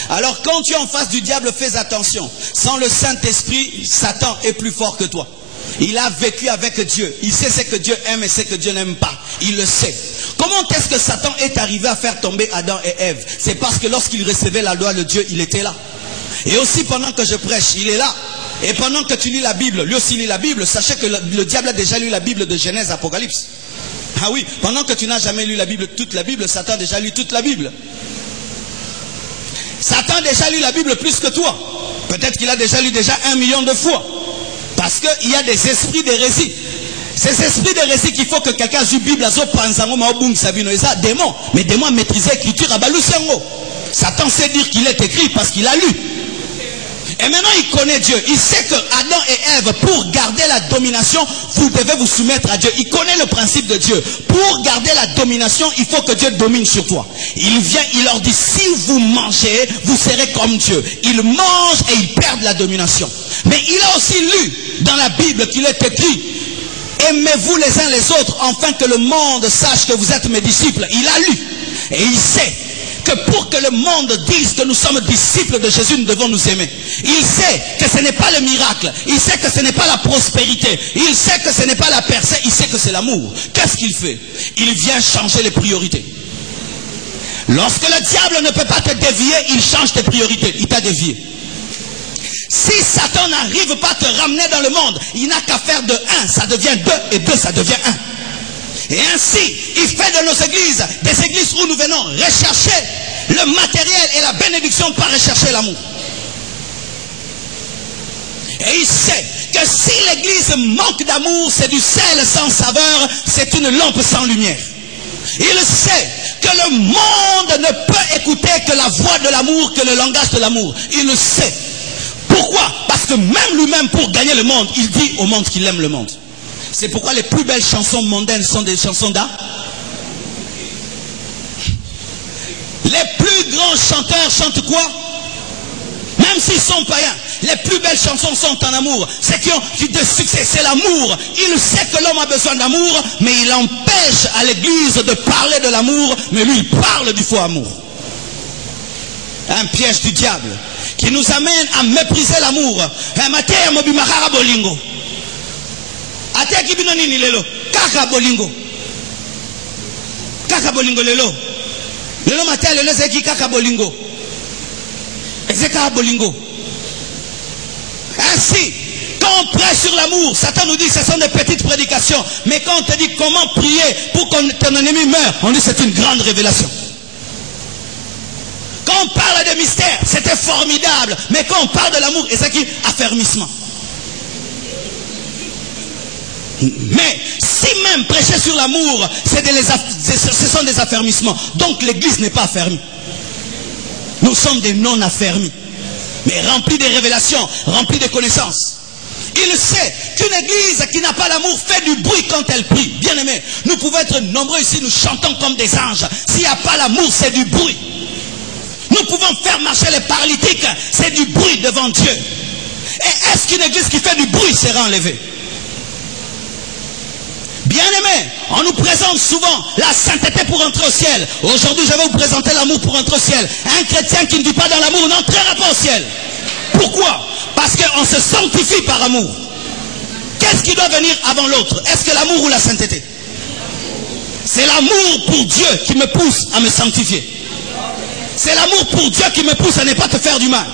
Alors, quand tu es en face du diable, fais attention. Sans le Saint-Esprit, Satan est plus fort que toi. Il a vécu avec Dieu. Il sait ce que Dieu aime et ce que Dieu n'aime pas. Il le sait. Comment est-ce que Satan est arrivé à faire tomber Adam et Ève? C'est parce que lorsqu'il recevait la loi de Dieu, il était là. Et aussi, pendant que je prêche, il est là. Et pendant que tu lis la Bible, lui aussi lit la Bible, sachez que le diable a déjà lu la Bible de Genèse, Apocalypse. Ah oui, pendant que tu n'as jamais lu la Bible, toute la Bible, Satan a déjà lu toute la Bible. Satan a déjà lu la Bible plus que toi. Peut-être qu'il a déjà lu 1 million de fois. Parce qu'il y a des esprits d'hérésie. Ces esprits d'hérésie qu'il faut que quelqu'un joue Bible, démon. Mais démon maîtriser l'écriture à Balusango. Satan sait dire qu'il est écrit parce qu'il a lu. Et maintenant il connaît Dieu. Il sait que Adam et Ève, pour garder la domination, vous devez vous soumettre à Dieu. Il connaît le principe de Dieu. Pour garder la domination, il faut que Dieu domine sur toi. Il vient, il leur dit, si vous mangez, vous serez comme Dieu. Ils mangent et ils perdent la domination. Mais il a aussi lu dans la Bible qu'il est écrit, aimez-vous les uns les autres, afin que le monde sache que vous êtes mes disciples. Il a lu. Et il sait que pour que le monde dise que nous sommes disciples de Jésus, nous devons nous aimer. Il sait que ce n'est pas le miracle. Il sait que ce n'est pas la prospérité. Il sait que ce n'est pas la percée. Il sait que c'est l'amour. Qu'est-ce qu'il fait? Il vient changer les priorités. Lorsque le diable ne peut pas te dévier, il change tes priorités. Il t'a dévié. Si Satan n'arrive pas à te ramener dans le monde, il n'a qu'à faire de 1, ça devient 2, et 2, ça devient 1. Et ainsi, il fait de nos églises des églises où nous venons rechercher le matériel et la bénédiction, pas rechercher l'amour. Et il sait que si l'église manque d'amour, c'est du sel sans saveur, c'est une lampe sans lumière. Il sait que le monde ne peut écouter que la voix de l'amour, que le langage de l'amour. Il le sait. Pourquoi? Parce que même lui-même, pour gagner le monde, il dit au monde qu'il aime le monde. C'est pourquoi les plus belles chansons mondaines sont des chansons d'art. Les plus grands chanteurs chantent quoi? Même s'ils sont païens, les plus belles chansons sont en amour. Ceux qui ont de succès, c'est l'amour. Il sait que l'homme a besoin d'amour, mais il empêche à l'église de parler de l'amour, mais lui il parle du faux amour. Un piège du diable. qui nous amène à mépriser l'amour. Matéa mobimahara bolingo. Atea kibino nini lelo? Kaka bolingo. Kaka bolingo lelo. Lelo matéa lelo zeki kaka bolingo. Ezeka bolingo. Ainsi, quand on prêche sur l'amour, Satan nous dit que ce sont des petites prédications. Mais quand on te dit comment prier pour que ton ennemi meure, on dit que c'est une grande révélation. Quand on parle de mystère, c'était formidable. Mais quand on parle de l'amour, c'est qui affermissement. Mais si même prêcher sur l'amour, ce sont des affermissements. Donc l'église n'est pas affermie. Nous sommes des non-affermis. Mais remplis de révélations, remplis de connaissances. Il sait qu'une église qui n'a pas l'amour fait du bruit quand elle prie. Bien aimé, nous pouvons être nombreux ici, nous chantons comme des anges. S'il n'y a pas l'amour, c'est du bruit. Nous pouvons faire marcher les paralytiques, c'est du bruit devant Dieu. Et est-ce qu'une église qui fait du bruit sera enlevée? Bien aimé, on nous présente souvent la sainteté pour entrer au ciel. Aujourd'hui, je vais vous présenter l'amour pour entrer au ciel. Un chrétien qui ne vit pas dans l'amour n'entrera pas au ciel. Pourquoi? Parce qu'on se sanctifie par amour. Qu'est-ce qui doit venir avant l'autre? Est-ce que l'amour ou la sainteté? C'est l'amour pour Dieu qui me pousse à me sanctifier. C'est l'amour pour Dieu qui me pousse à ne pas te faire du mal.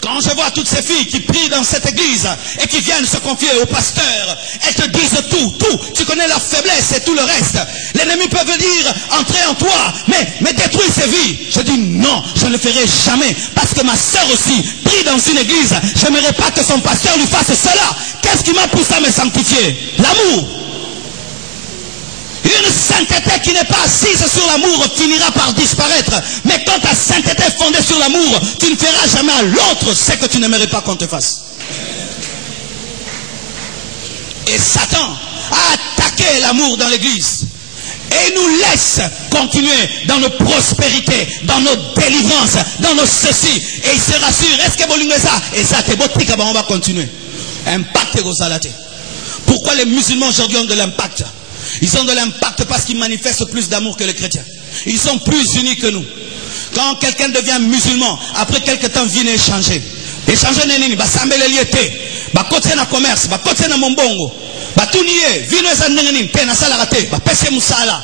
Quand je vois toutes ces filles qui prient dans cette église et qui viennent se confier au pasteur, elles te disent tout. Tu connais leur faiblesse et tout le reste. L'ennemi peut venir entrer en toi, mais détruire ses vies. Je dis non, je ne le ferai jamais. Parce que ma soeur aussi prie dans une église. Je n'aimerais pas que son pasteur lui fasse cela. Qu'est-ce qui m'a poussé à me sanctifier? L'amour. Une sainteté qui n'est pas assise sur l'amour finira par disparaître. Mais quand ta sainteté est fondée sur l'amour, tu ne feras jamais à l'autre ce que tu n'aimerais pas qu'on te fasse. Et Satan a attaqué l'amour dans l'église. Et il nous laisse continuer dans nos prospérités, dans nos délivrances, dans nos ceci. Et il se rassure. Est-ce que vous ça? Et ça, on va continuer. Impact. Pourquoi les musulmans aujourd'hui ont de l'impact? Ils ont de l'impact parce qu'ils manifestent plus d'amour que les chrétiens. Ils sont plus unis que nous. Quand quelqu'un devient musulman, après quelques temps, vient échanger. Échanger n'est pas ça, mais l'éliété. Bah côté na commerce, bah côté na mombongo, bah tout nié. Vino esa n'engeni, pe na sala raté, bah pese musala.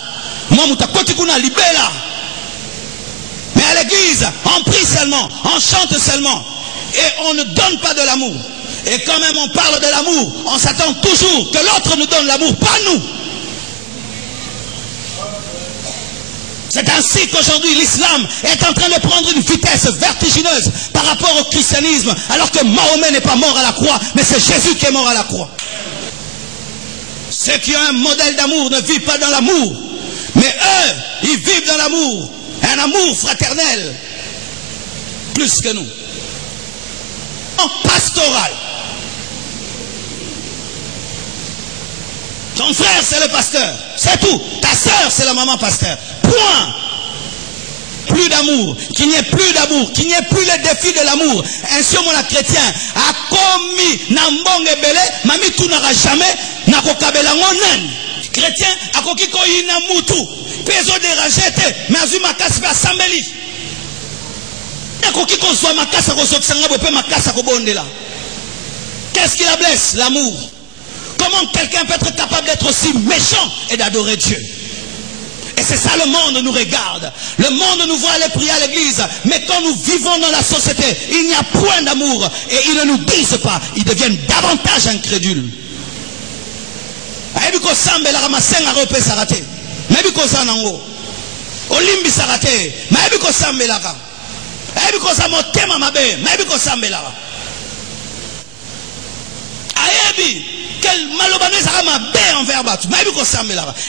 Moi muta côté kuna libela. Mais à l'église, on prie seulement, on chante seulement, et on ne donne pas de l'amour. Et quand même on parle de l'amour, on s'attend toujours que l'autre nous donne l'amour, pas nous. C'est ainsi qu'aujourd'hui l'islam est en train de prendre une vitesse vertigineuse par rapport au christianisme, alors que Mahomet n'est pas mort à la croix, mais c'est Jésus qui est mort à la croix. Ceux qui ont un modèle d'amour ne vivent pas dans l'amour, mais eux, ils vivent dans l'amour, un amour fraternel, plus que nous. En pastoral. Ton frère c'est le pasteur, c'est tout. Ta soeur c'est la maman pasteur. Point. Plus d'amour, qu'il n'y ait plus d'amour, qu'il n'y ait plus le défi de l'amour. Ainsi mon chrétien a commis nambong ebele, mami tout n'aura jamais n'a kokabela ngonen. Chrétien a koki ko ina mutu, peso déranger te, mais azu makasi ba sambeli. A koki ko soit makasa ko soksanga bo pe makasa ko bondela. Qu'est-ce qui la blesse? L'amour. Comment quelqu'un peut être capable d'être aussi méchant et d'adorer Dieu? Et c'est ça, le monde nous regarde. Le monde nous voit aller prier à l'église. Mais quand nous vivons dans la société, il n'y a point d'amour. Et ils ne nous disent pas. Ils deviennent davantage incrédules. Quel malobanese a ma bé envers Batu.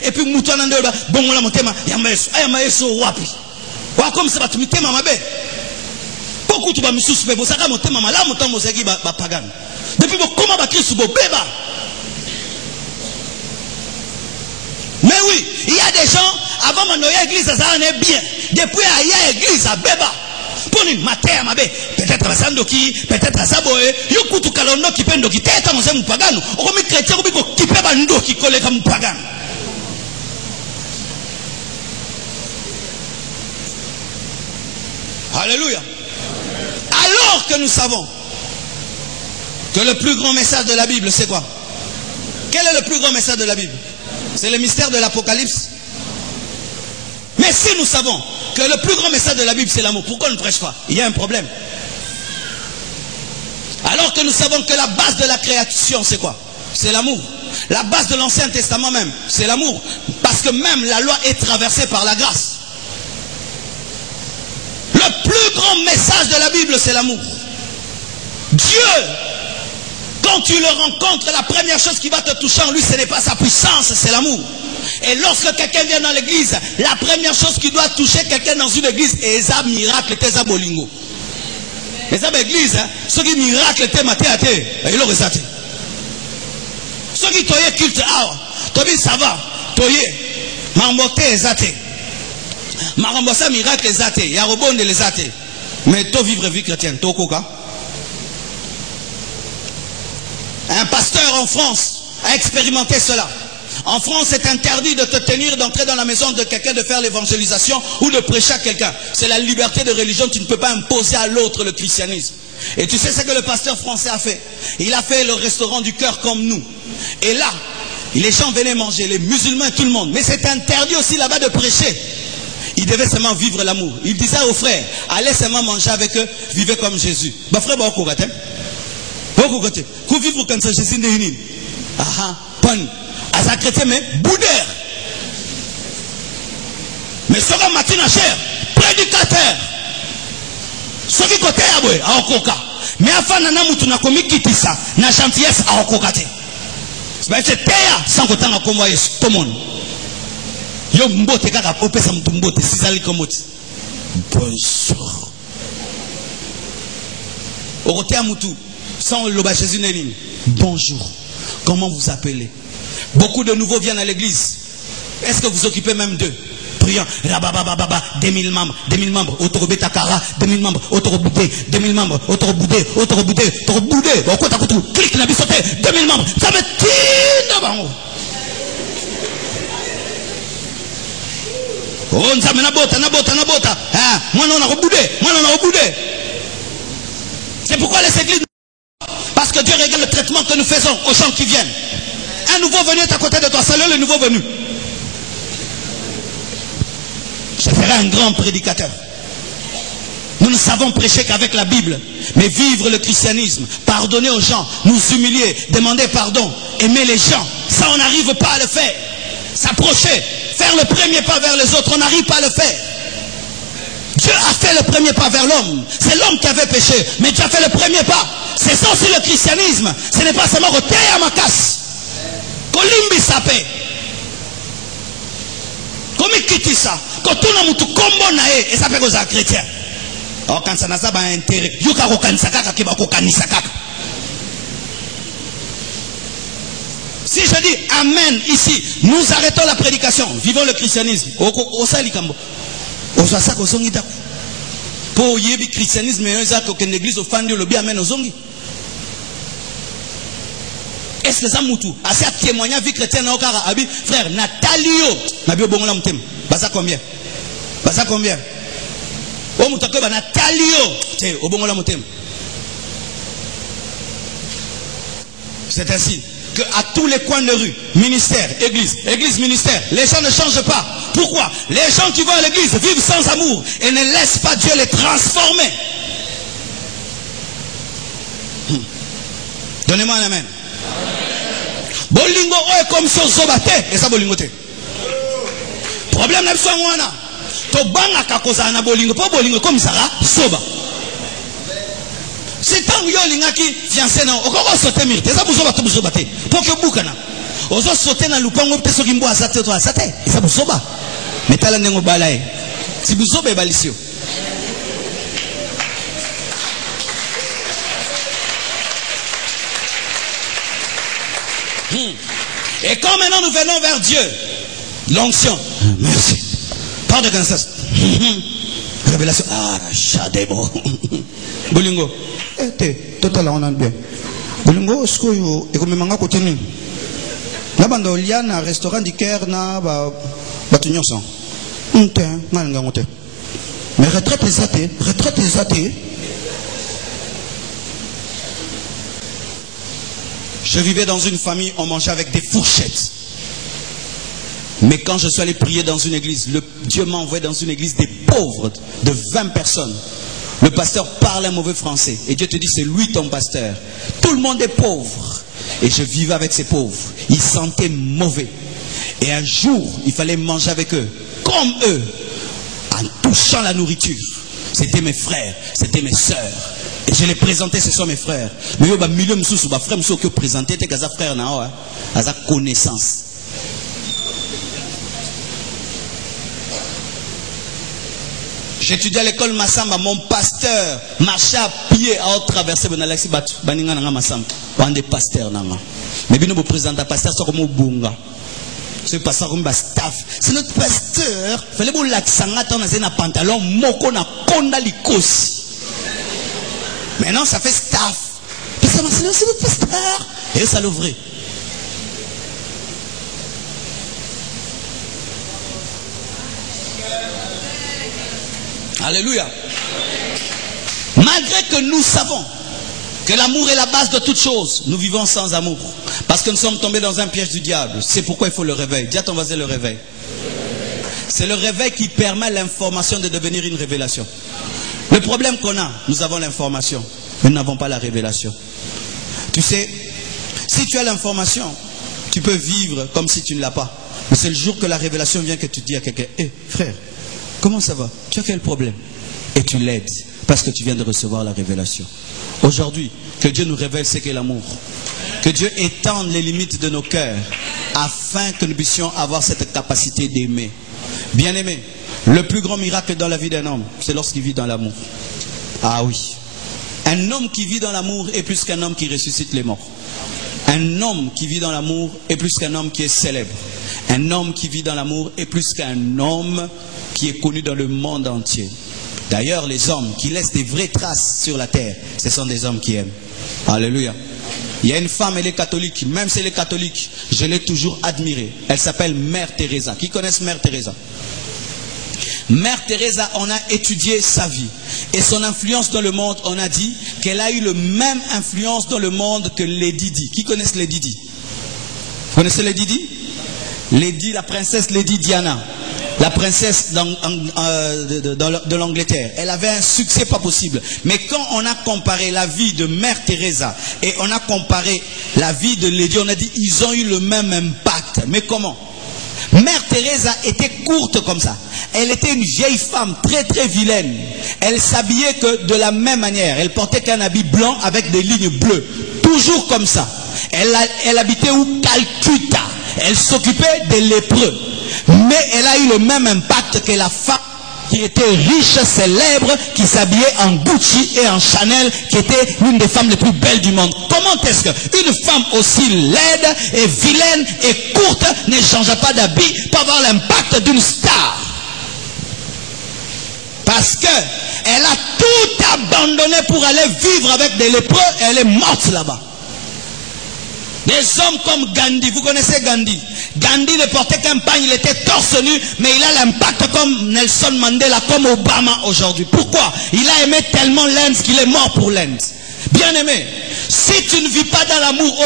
Et puis Moutouana Ndoba, bon la motema, Yamaeso Wapi. Wa comme ça tu mitema ma bé. Beaucoup tu vas me suspecter, ça va motema ma la motambo segi ba pagan. Depuis comment ba Christ bo beba. Mais oui, il y a des gens avant manoya église ça n'est bien. Depuis il y a église à beba. Peut-être à Sandoki, peut-être à Saboé, Yokutu Kalono qui pendo qui tête à mon Moupagano, ou mes chrétiens qui peuvent bando qui colle comme Pagan. Alléluia. Alors que nous savons que le plus grand message de la Bible, c'est quoi? Quel est le plus grand message de la Bible? C'est le mystère de l'Apocalypse. Mais si nous savons que le plus grand message de la Bible, c'est l'amour, pourquoi on ne prêche pas? Il y a un problème. Alors que nous savons que la base de la création, c'est quoi? C'est l'amour. La base de l'Ancien Testament même, c'est l'amour. Parce que même la loi est traversée par la grâce. Le plus grand message de la Bible, c'est l'amour. Dieu, quand tu le rencontres, la première chose qui va te toucher en lui, ce n'est pas sa puissance, c'est l'amour. Et lorsque quelqu'un vient dans l'église, la première chose qui doit toucher quelqu'un dans une église, c'est un miracle, c'est un bolingo. Et ça, l'église, ce qui est miracle, c'est maté à terre. Il aurait ça. Ce qui est culte, ça va. Mambote ezate. Marambosa miracle ezate. Yarobonde les athées. Mais to vivre vie chrétienne. To koka. Un pasteur en France a expérimenté cela. En France, c'est interdit de te tenir, d'entrer dans la maison de quelqu'un, de faire l'évangélisation ou de prêcher à quelqu'un. C'est la liberté de religion. Tu ne peux pas imposer à l'autre le christianisme. Et tu sais ce que le pasteur français a fait? Il a fait le restaurant du cœur comme nous. Et là, les gens venaient manger, les musulmans et tout le monde. Mais c'est interdit aussi là-bas de prêcher. Il devait seulement vivre l'amour. Il disait aux frères, allez seulement manger avec eux, vivez comme Jésus. Bah frère, bah au côté. Beaucoup côté. Vous vivre comme ça, Jésus n'est une. Ah, pon. À sa chrétien, mais boudeur. Mais ce qu'on matin à cher, prédicateur. Ce qui côté à boy, à okoka. Mais afin de nous na komi kitisa, na gentillesse à okokate. C'est terre sans qu'autant à convoyer tout le monde. Yo mbote kaka popé sa mtumbote, si ali komoti. Bonjour. Au côté à Moutou, sans le bas Jésus Néline. Bonjour. Comment vous appelez? Beaucoup de nouveaux viennent à l'église. Est-ce que vous occupez même d'eux? Priant, 2000 membres, 2000 membres, autorobe takara, 2000 membres, autoroboudé, 2000 membres, autoroboudé, autoroboudé, autoroboudé, clique la bisoté, 2000 membres, ça veut dire, oh, nabota, moi non, on a reboudé. C'est pourquoi les églises, parce que Dieu regarde le traitement que nous faisons aux gens qui viennent. Un nouveau venu est à côté de toi, salut le nouveau venu. Je serai un grand prédicateur. Nous ne savons prêcher qu'avec la Bible, mais vivre le christianisme, pardonner aux gens, nous humilier, demander pardon, aimer les gens, ça on n'arrive pas à le faire. S'approcher, faire le premier pas vers les autres, on n'arrive pas à le faire. Dieu a fait le premier pas vers l'homme. C'est l'homme qui avait péché, mais Dieu a fait le premier pas. C'est ça aussi le christianisme. Ce n'est pas seulement côté à ma casse. Kolimbi sapé. Comme quitte ça. Quand on a mutu combo nae, et ça fait que chrétien. Oh, quand ça n'a pas intérêt. Yuka kokanisaka kiba kokanisaka. Si je dis Amen ici, nous arrêtons la prédication. Vivons le christianisme. Au salikambo. Au sasa ko zongi daku. Pour yebi christianisme, mais un zako que l'église au fan de l'obi Amen au zongi. Est-ce que ça moutou? Assez à témoigner vie chrétienne au cara abi frère Natalio. Nabio bongo la mtem. Basa combien? Basa combien? O moutako ba Natalio. Tiens, au bongo la mtem. C'est ainsi que à tous les coins de rue, ministère, église, ministère, les gens ne changent pas. Pourquoi? Les gens qui vont à l'église vivent sans amour et ne laissent pas Dieu les transformer. Donnez-moi un amen. Bolingo est comme si on zobate et ça bolingo te. Problème n'a pas moi to banga kakoza na bolingo pas bolingo comme ça zoba. C'est tant yo lingaki fiancé na okoko sauter mirte ça buzoba to buzobate pour que bukana ozo sauter na lupango te soki mbo azate to azate ça buzoba metala nengo balae si buzoba balisio. Et quand maintenant nous venons vers Dieu, l'onction, merci. Pas de Kansas. Révélation. Ah, Chadebo. Bolingo. Total, on a bien. Bolingo, ce que et comme manga côté ni. La bande Oliana, restaurant du Caire, na ba batunyo sang. Malanga ngote. Mais retraite les athées. Retraite les athées. Je vivais dans une famille, on mangeait avec des fourchettes. Mais quand je suis allé prier dans une église, Dieu m'a envoyé dans une église des pauvres de 20 personnes. Le pasteur parle un mauvais français. Et Dieu te dit, c'est lui ton pasteur. Tout le monde est pauvre. Et je vivais avec ces pauvres. Ils sentaient mauvais. Et un jour, il fallait manger avec eux. Comme eux. En touchant la nourriture. C'était mes frères. C'était mes sœurs. Et je les présentais, ce sont mes frères. Mais il y a des millions de frères qui présenté tes frères. À sa connaissance. J'étudiais à l'école Massamba, mon pasteur marchait à pied à traverser Benalexi Batu, Baninga Nanga Massamba, un des pasteurs Nanga. Mais bien nous présentons un pasteur sur comme Bunga. Ce pasteur comme staff. C'est notre pasteur. Fallait vous l'accent attendre dans un pantalon, moko na konda likosi. Maintenant ça fait staff. C'est notre pasteur. Et ça l'ouvre. Alléluia. Malgré que nous savons que l'amour est la base de toute chose, nous vivons sans amour. Parce que nous sommes tombés dans un piège du diable. C'est pourquoi il faut le réveil. Dis à ton voisin le réveil. C'est le réveil qui permet à l'information de devenir une révélation. Le problème qu'on a, nous avons l'information, mais nous n'avons pas la révélation. Tu sais, si tu as l'information, tu peux vivre comme si tu ne l'as pas. Mais c'est le jour que la révélation vient que tu dis à quelqu'un, hé frère, comment ça va? Tu as quel problème? Et tu l'aides parce que tu viens de recevoir la révélation. Aujourd'hui, que Dieu nous révèle ce qu'est l'amour. Que Dieu étende les limites de nos cœurs afin que nous puissions avoir cette capacité d'aimer. Bien-aimé, le plus grand miracle dans la vie d'un homme, c'est lorsqu'il vit dans l'amour. Ah oui. Un homme qui vit dans l'amour est plus qu'un homme qui ressuscite les morts. Un homme qui vit dans l'amour est plus qu'un homme qui est célèbre. Un homme qui vit dans l'amour est plus qu'un homme qui est connu dans le monde entier. D'ailleurs, les hommes qui laissent des vraies traces sur la terre, ce sont des hommes qui aiment. Alléluia. Il y a une femme, elle est catholique. Même si elle est catholique, je l'ai toujours admirée. Elle s'appelle Mère Teresa. Qui connaissent Mère Teresa? Mère Teresa, on a étudié sa vie. Et son influence dans le monde, on a dit qu'elle a eu la même influence dans le monde que Lady Di. Qui connaissent Lady Di? Vous connaissez Lady Di? Lady, la princesse Lady Diana. La princesse de l'Angleterre. Elle avait un succès pas possible. Mais quand on a comparé la vie de Mère Teresa et on a comparé la vie de Lady, on a dit ils ont eu le même impact. Mais comment? Mère Teresa était courte comme ça. Elle était une vieille femme très très vilaine. Elle s'habillait que de la même manière. Elle portait qu'un habit blanc avec des lignes bleues. Toujours comme ça. Elle habitait où? Calcutta. Elle s'occupait des lépreux. Mais elle a eu le même impact que la femme qui était riche, célèbre, qui s'habillait en Gucci et en Chanel, qui était l'une des femmes les plus belles du monde. Comment est-ce qu'une femme aussi laide et vilaine et courte ne change pas d'habit pour avoir l'impact d'une star? Parce que elle a tout abandonné pour aller vivre avec des lépreux et elle est morte là-bas. Des hommes comme Gandhi, vous connaissez Gandhi? Gandhi ne portait qu'un pagne, il était torse nu, mais il a l'impact comme Nelson Mandela, comme Obama aujourd'hui. Pourquoi? Il a aimé tellement l'Inde qu'il est mort pour l'Inde. Bien aimé, si tu ne vis pas dans l'amour,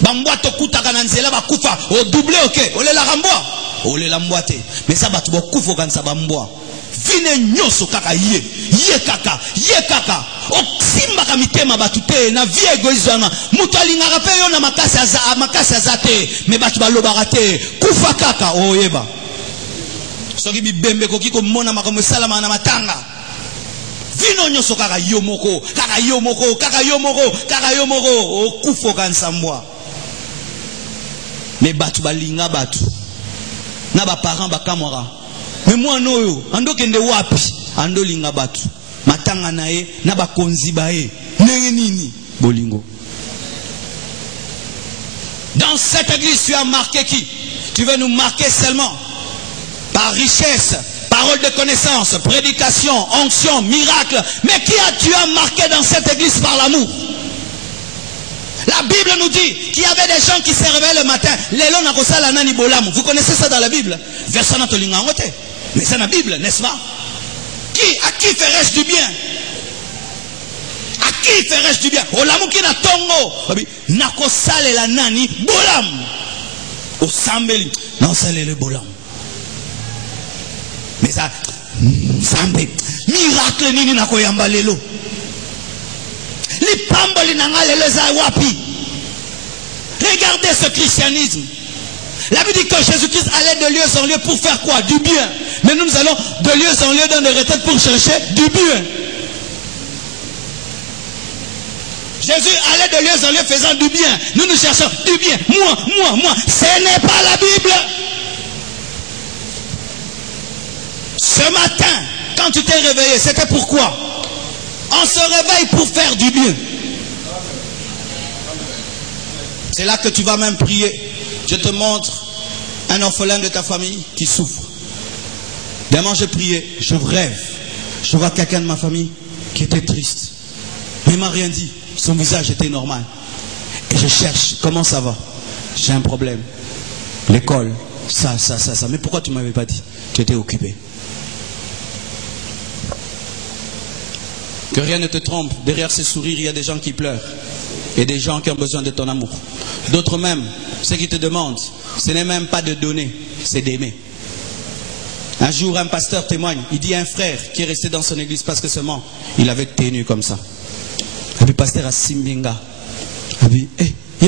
bambwa tokutaka na nzela bakufa o doublé ok olela rambwa olela mbwate mais ça batu bokufa kanisa bambwa vine nyoso kaka ye kaka oksimba ka mitema batu te na vie egoisme mutu alingaka pe yo na makasi azate mais batu balobaka te kufa kaka oyeba soki bibembe koki komona makambo salama na matanga vino nyoso kaka yo moko okufa kanisa mbwa. Mais batu balinga batu na ba parents bakamwara mais moi noyo ando kende wapi ando linga batu matanga nae na bakonzi bae ndenge nini bolingo. Dans cette église tu as marqué qui? Tu veux nous marquer seulement par richesse, par parole de connaissance, prédication, onction, miracle. Mais qui as-tu marqué dans cette église par l'amour? La Bible nous dit qu'il y avait des gens qui se réveillent le matin. Vous connaissez ça dans la Bible? Mais c'est dans la Bible, n'est-ce pas? À qui ferais-je du bien? À qui ferais-je du bien? Olamu qui na tongo. Nako sale la nani bolam. Au sambeli. Non, sale le bolam. Mais ça, sambe. Miracle nini nako yamba lelo. Li pamboli nangale le zawapi. Regardez ce christianisme. La Bible dit que Jésus-Christ allait de lieu en lieu pour faire quoi? Du bien. Mais nous allons de lieu en lieu dans des retraites pour chercher du bien. Jésus allait de lieu en lieu faisant du bien. Nous cherchons du bien. Moi. Ce n'est pas la Bible. Ce matin, quand tu t'es réveillé, c'était pourquoi? On se réveille pour faire du bien. C'est là que tu vas même prier. Je te montre un orphelin de ta famille qui souffre. Demain, je priais, je rêve. Je vois quelqu'un de ma famille qui était triste. Mais il ne m'a rien dit. Son visage était normal. Et je cherche, comment ça va? J'ai un problème. L'école, ça. Mais pourquoi tu ne m'avais pas dit? Tu étais occupé. Que rien ne te trompe. Derrière ces sourires, il y a des gens qui pleurent. Et des gens qui ont besoin de ton amour. D'autres même, ceux qui te demandent, ce n'est même pas de donner, c'est d'aimer. Un jour, un pasteur témoigne. Il dit à un frère qui est resté dans son église parce que seulement il avait tenu comme ça. Et puis, pasteur a Simbinga. Il y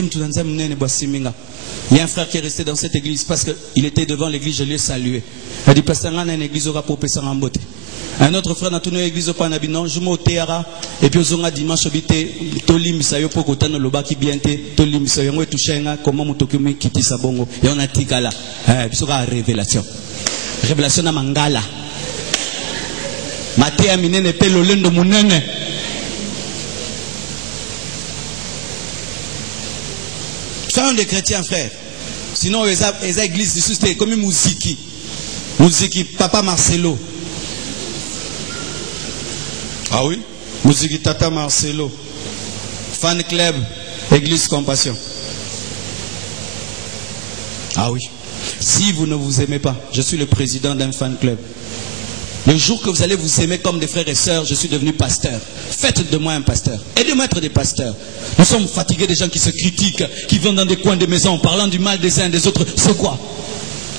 a un frère qui est resté dans cette église parce qu'il était devant l'église, je lui ai salué. Il dit, pasteur, on a une église au pour en beauté. Un autre frère n'a tourné l'église au Panabino, je m'ai théara, et puis on a dimanche obité, tolim sayo pour qu'on le baki bienté, tolim sayo, on est touché, comment mon document quitte sa bongo, et on a tigala. Puis on a révélation. Révélation à Mangala. Maté amine ne peut le lend de mon nene. Soyons des chrétiens, frères. Sinon, les églises de c'était comme une musique. Musique, Papa Marcelo. Ah oui? Musique Tata Marcelo. Fan club, Église Compassion. Ah oui. Si vous ne vous aimez pas, je suis le président d'un fan club. Le jour que vous allez vous aimer comme des frères et sœurs, je suis devenu pasteur. Faites de moi un pasteur. Aidez-moi à être des pasteurs. Nous sommes fatigués des gens qui se critiquent, qui vont dans des coins des maisons en parlant du mal des uns des autres. C'est quoi?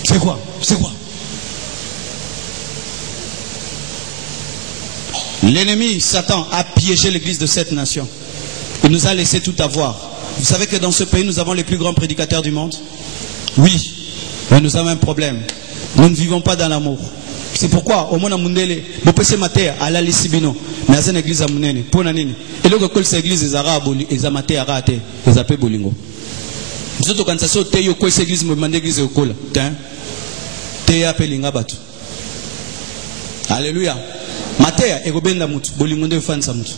C'est quoi? C'est quoi? L'ennemi, Satan, a piégé l'église de cette nation. Il nous a laissé tout avoir. Vous savez que dans ce pays, nous avons les plus grands prédicateurs du monde? Oui, mais nous avons un problème. Nous ne vivons pas dans l'amour. C'est pourquoi, au moins, Mundele, vous pouvez mater à la Lissibino, mais à une église à Munene, pour Nanini. Et là, quand cette église est arabe, ils ont maté à rater, ils appellent Bolingo. Vous êtes quand ça saute, vous avez cette église, vous demandez l'église au col. Vous appelez Lingabatu. Alléluia. Matéa et Robenda Moutou, Bolingonde fan Samoutou.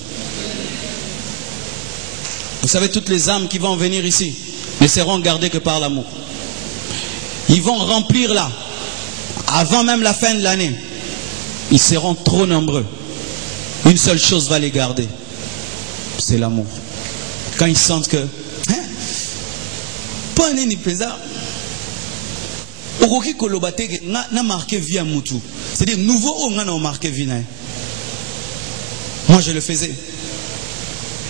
Vous savez, toutes les âmes qui vont venir ici ne seront gardées que par l'amour. Ils vont remplir là, avant même la fin de l'année. Ils seront trop nombreux. Une seule chose va les garder, c'est l'amour. Quand ils sentent que, pas ni pesa, Okoki kolobate n'a marqué vie à Moutou. C'est-à-dire, nouveau on a marqué vie. Moi, je le faisais.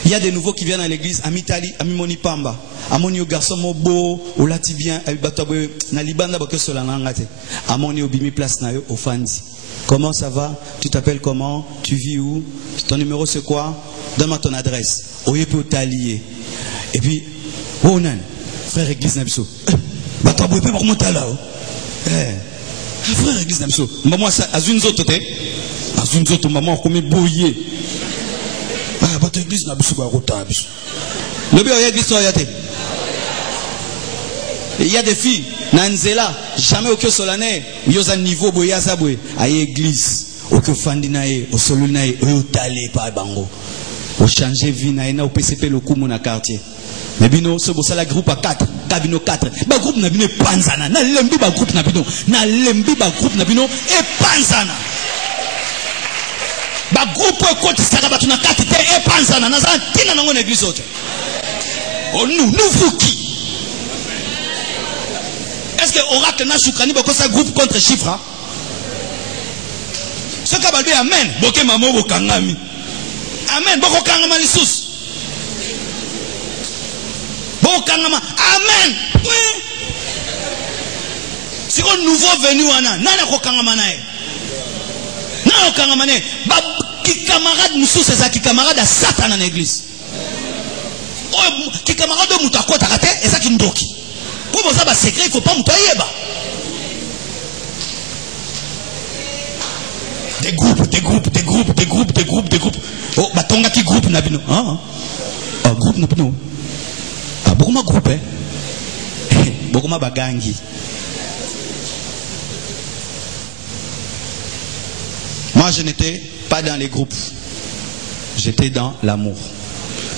Il y a des nouveaux qui viennent à l'église, à Mitali, à Mimoni Pamba, à Monio garçon Mobo, au Latibien, à Bataboye, na Libanda, Bake Solanangate, à Monio Bimi Place Nayo, au Fandi. Comment ça va? Tu t'appelles comment? Tu vis où? Ton numéro c'est quoi? Donne-moi ton adresse. Oyepo Talié. Et puis, oh nan, frère église Nabiso. Bataboye, pas pour monter là. Frère église Nabiso. Maman, à une autre, à une autre, maman, comme bouillé. Il y a des filles, Nanzela, jamais au solane, il y a un niveau boyazaboué, à l'église, au fandinae, au solunae, au talé par bango, au changer vie naïna, au PCP le coup mon quartier. Mais bino, ce beau la groupe à 4 kabino 4 ba groupe na bino panzana na lembi ba groupe na bino na lembi ba groupe na bino e panzana ba groupe ko tsaka ba tuna 4 te e panzana na za tina na ngone église ote oh nous vous qui est-ce que oracle na choukani ba ko sa groupe contre chiffre hein? Ce ka balbe amen boke mamo bokangami amen boko kangama lisusu bokangama amen oui c'est un nouveau venu wana nana ko kangama nae nana ko kangama nae ba ki camarade mususu ça ki camarade à Satan en église oh ki camarade de mutako takate et ça ki ndoki pour ça ba secret il faut pas mutayeba des groupes. Oh, batonga qui groupe nabino. Ah, groupe nabino. Ah, beaucoup ma groupe, hein. Beaucoup ma bagangi. Moi, je n'étais pas dans les groupes. J'étais dans l'amour.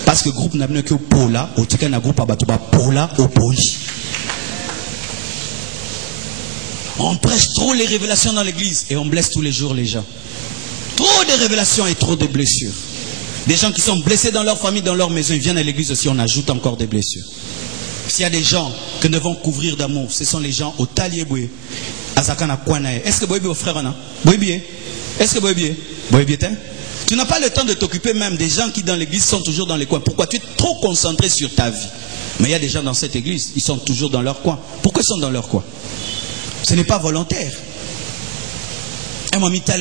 Parce que groupe nabino que pola, au tika na groupe abatuba pola au poli. On prêche trop les révélations dans l'église et on blesse tous les jours les gens. Trop de révélations et trop de blessures. Des gens qui sont blessés dans leur famille, dans leur maison, ils viennent à l'église aussi, on ajoute encore des blessures. S'il y a des gens que nous devons couvrir d'amour, ce sont les gens au Taliéboué, à Zakana Kouanae. Est-ce que Boébi, frère, on a Boébi? Est-ce que Boébi? Boébi, tu n'as pas le temps de t'occuper même des gens qui dans l'église sont toujours dans les coins. Pourquoi? Tu es trop concentré sur ta vie. Mais il y a des gens dans cette église, ils sont toujours dans leur coin. Pourquoi ils sont dans leur coin? Ce n'est pas volontaire. Et moi, je suis dit,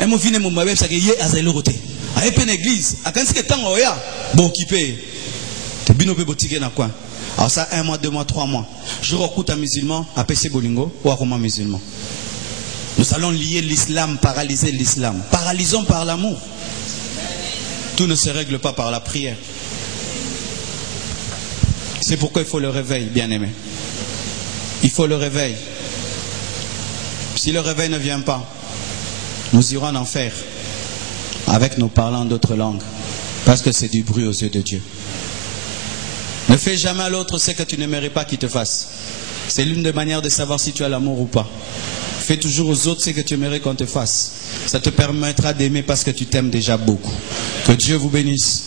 et moi, je suis dit, avec une église, à quand c'est temps bon qui paye. Tu bino pe boutique na quoi? Alors ça 1 mois, 2 mois, 3 mois. Je recoute un musulman à PC Bolingo ou à Romain musulman. Nous allons lier l'islam, paralyser l'islam. Paralysons par l'amour. Tout ne se règle pas par la prière. C'est pourquoi il faut le réveil, bien-aimé. Il faut le réveil. Si le réveil ne vient pas, nous irons en enfer avec nos parlants d'autres langues. Parce que c'est du bruit aux yeux de Dieu. Ne fais jamais à l'autre ce que tu n'aimerais pas qu'il te fasse. C'est l'une des manières de savoir si tu as l'amour ou pas. Fais toujours aux autres ce que tu aimerais qu'on te fasse. Ça te permettra d'aimer parce que tu t'aimes déjà beaucoup. Que Dieu vous bénisse.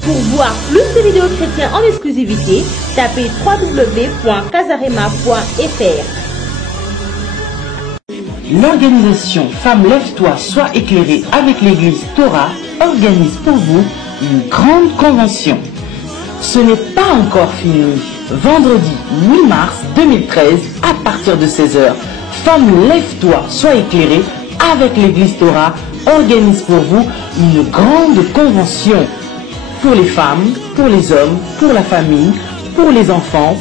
Pour voir plus de vidéos chrétiennes en exclusivité, tapez www.casarema.fr. L'organisation Femmes Lève-toi, sois éclairée avec l'église Torah organise pour vous une grande convention. Ce n'est pas encore fini. Vendredi 8 mars 2013, à partir de 16h, Femmes Lève-toi, sois éclairée avec l'église Torah organise pour vous une grande convention. Pour les femmes, pour les hommes, pour la famille, pour les enfants.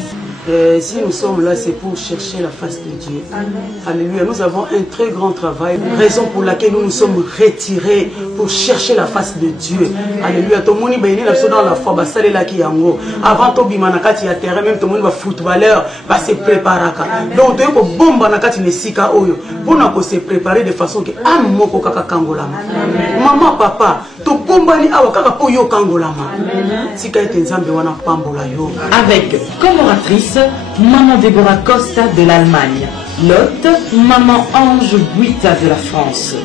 Si nous sommes là, c'est pour chercher la face de Dieu. Alléluia. Nous avons un très grand travail, raison pour laquelle nous nous sommes retirés pour chercher la face de Dieu. Alléluia. Tout le monde est dans la foi. Avant tout le monde est terrain, même tout le monde est footballeur, va se préparer. Donc, il faut bomber pour se préparer de façon que maman, papa, tout bombani awakaka pour yo kangolama. tika ete nzambe wana pambola yo. Avec comme oratrice Maman Déborah Costa de l'Allemagne, Lotte, Maman Ange Buita de la France.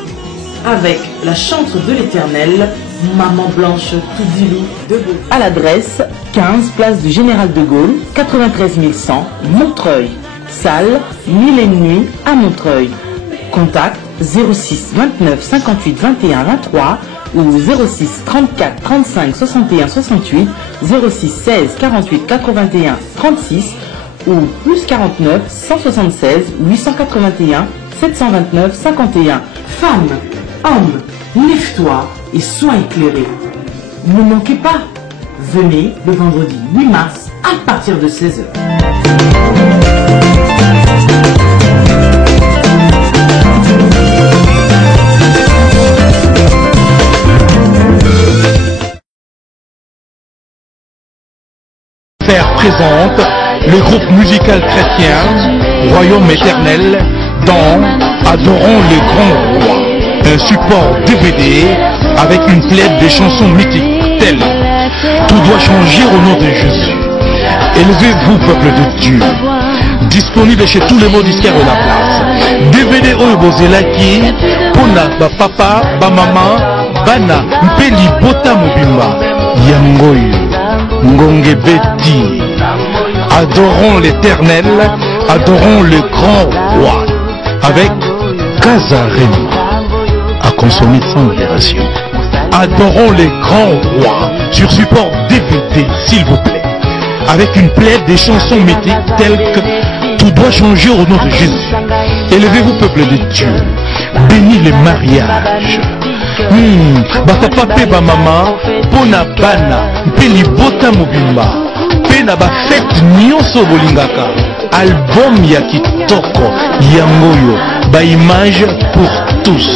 Avec la chantre de l'Éternel, Maman Blanche Toudilou de Beauvais. À l'adresse 15 place du Général de Gaulle, 93 100, Montreuil. Salle 1000 et nuit à Montreuil. Contact 06 29 58 21 23 ou 06 34 35 61 68, 06 16 48 81 36 ou plus 49 176 881 729 51. Femme, homme, lève-toi et sois éclairé. Ne manquez pas, venez le vendredi 8 mars à partir de 16h. Présente le groupe musical chrétien Royaume Éternel dans Adorons le Grand Roi, un support DVD avec une plaide de chansons mythiques telles Tout doit changer au nom de Jésus. Élevez-vous, peuple de Dieu. Disponible chez tous les modisquaires de la place. DVD Oyo Bozelaki Pona ba papa, ba maman, bana mpeli bota mobimba yangoyo ngonge beti. Adorons l'Éternel, adorons le grand roi avec Kazarema à consommer sans modération. Adorons le grand roi sur support DVD, s'il vous plaît, avec une plaide des chansons mythiques telles que Tout doit changer au nom de Jésus. Élevez-vous, peuple de Dieu, bénis les mariages. Papa pe ba mama pona bana mpe libota mobimba mpe na bafete nyonso bolingaka. Album ya kitoko yangoyo ba image pour tous.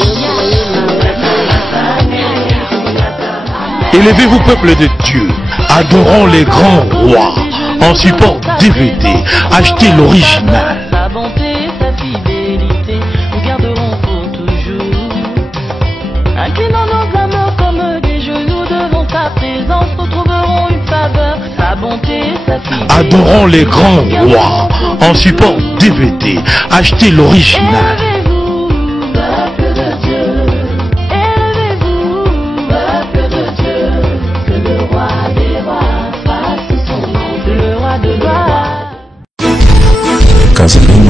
Élevez-vous, peuple de Dieu, adorons les grands rois en support DVD. Achetez l'original. Sa bonté, sa fidélité, nous garderons pour toujours. Inclinons nos âmes comme des genoux devant sa présence, retrouverons une faveur. Sa bonté, sa fidélité. Adorons les grands rois en support DVD. Achetez l'original. Casaline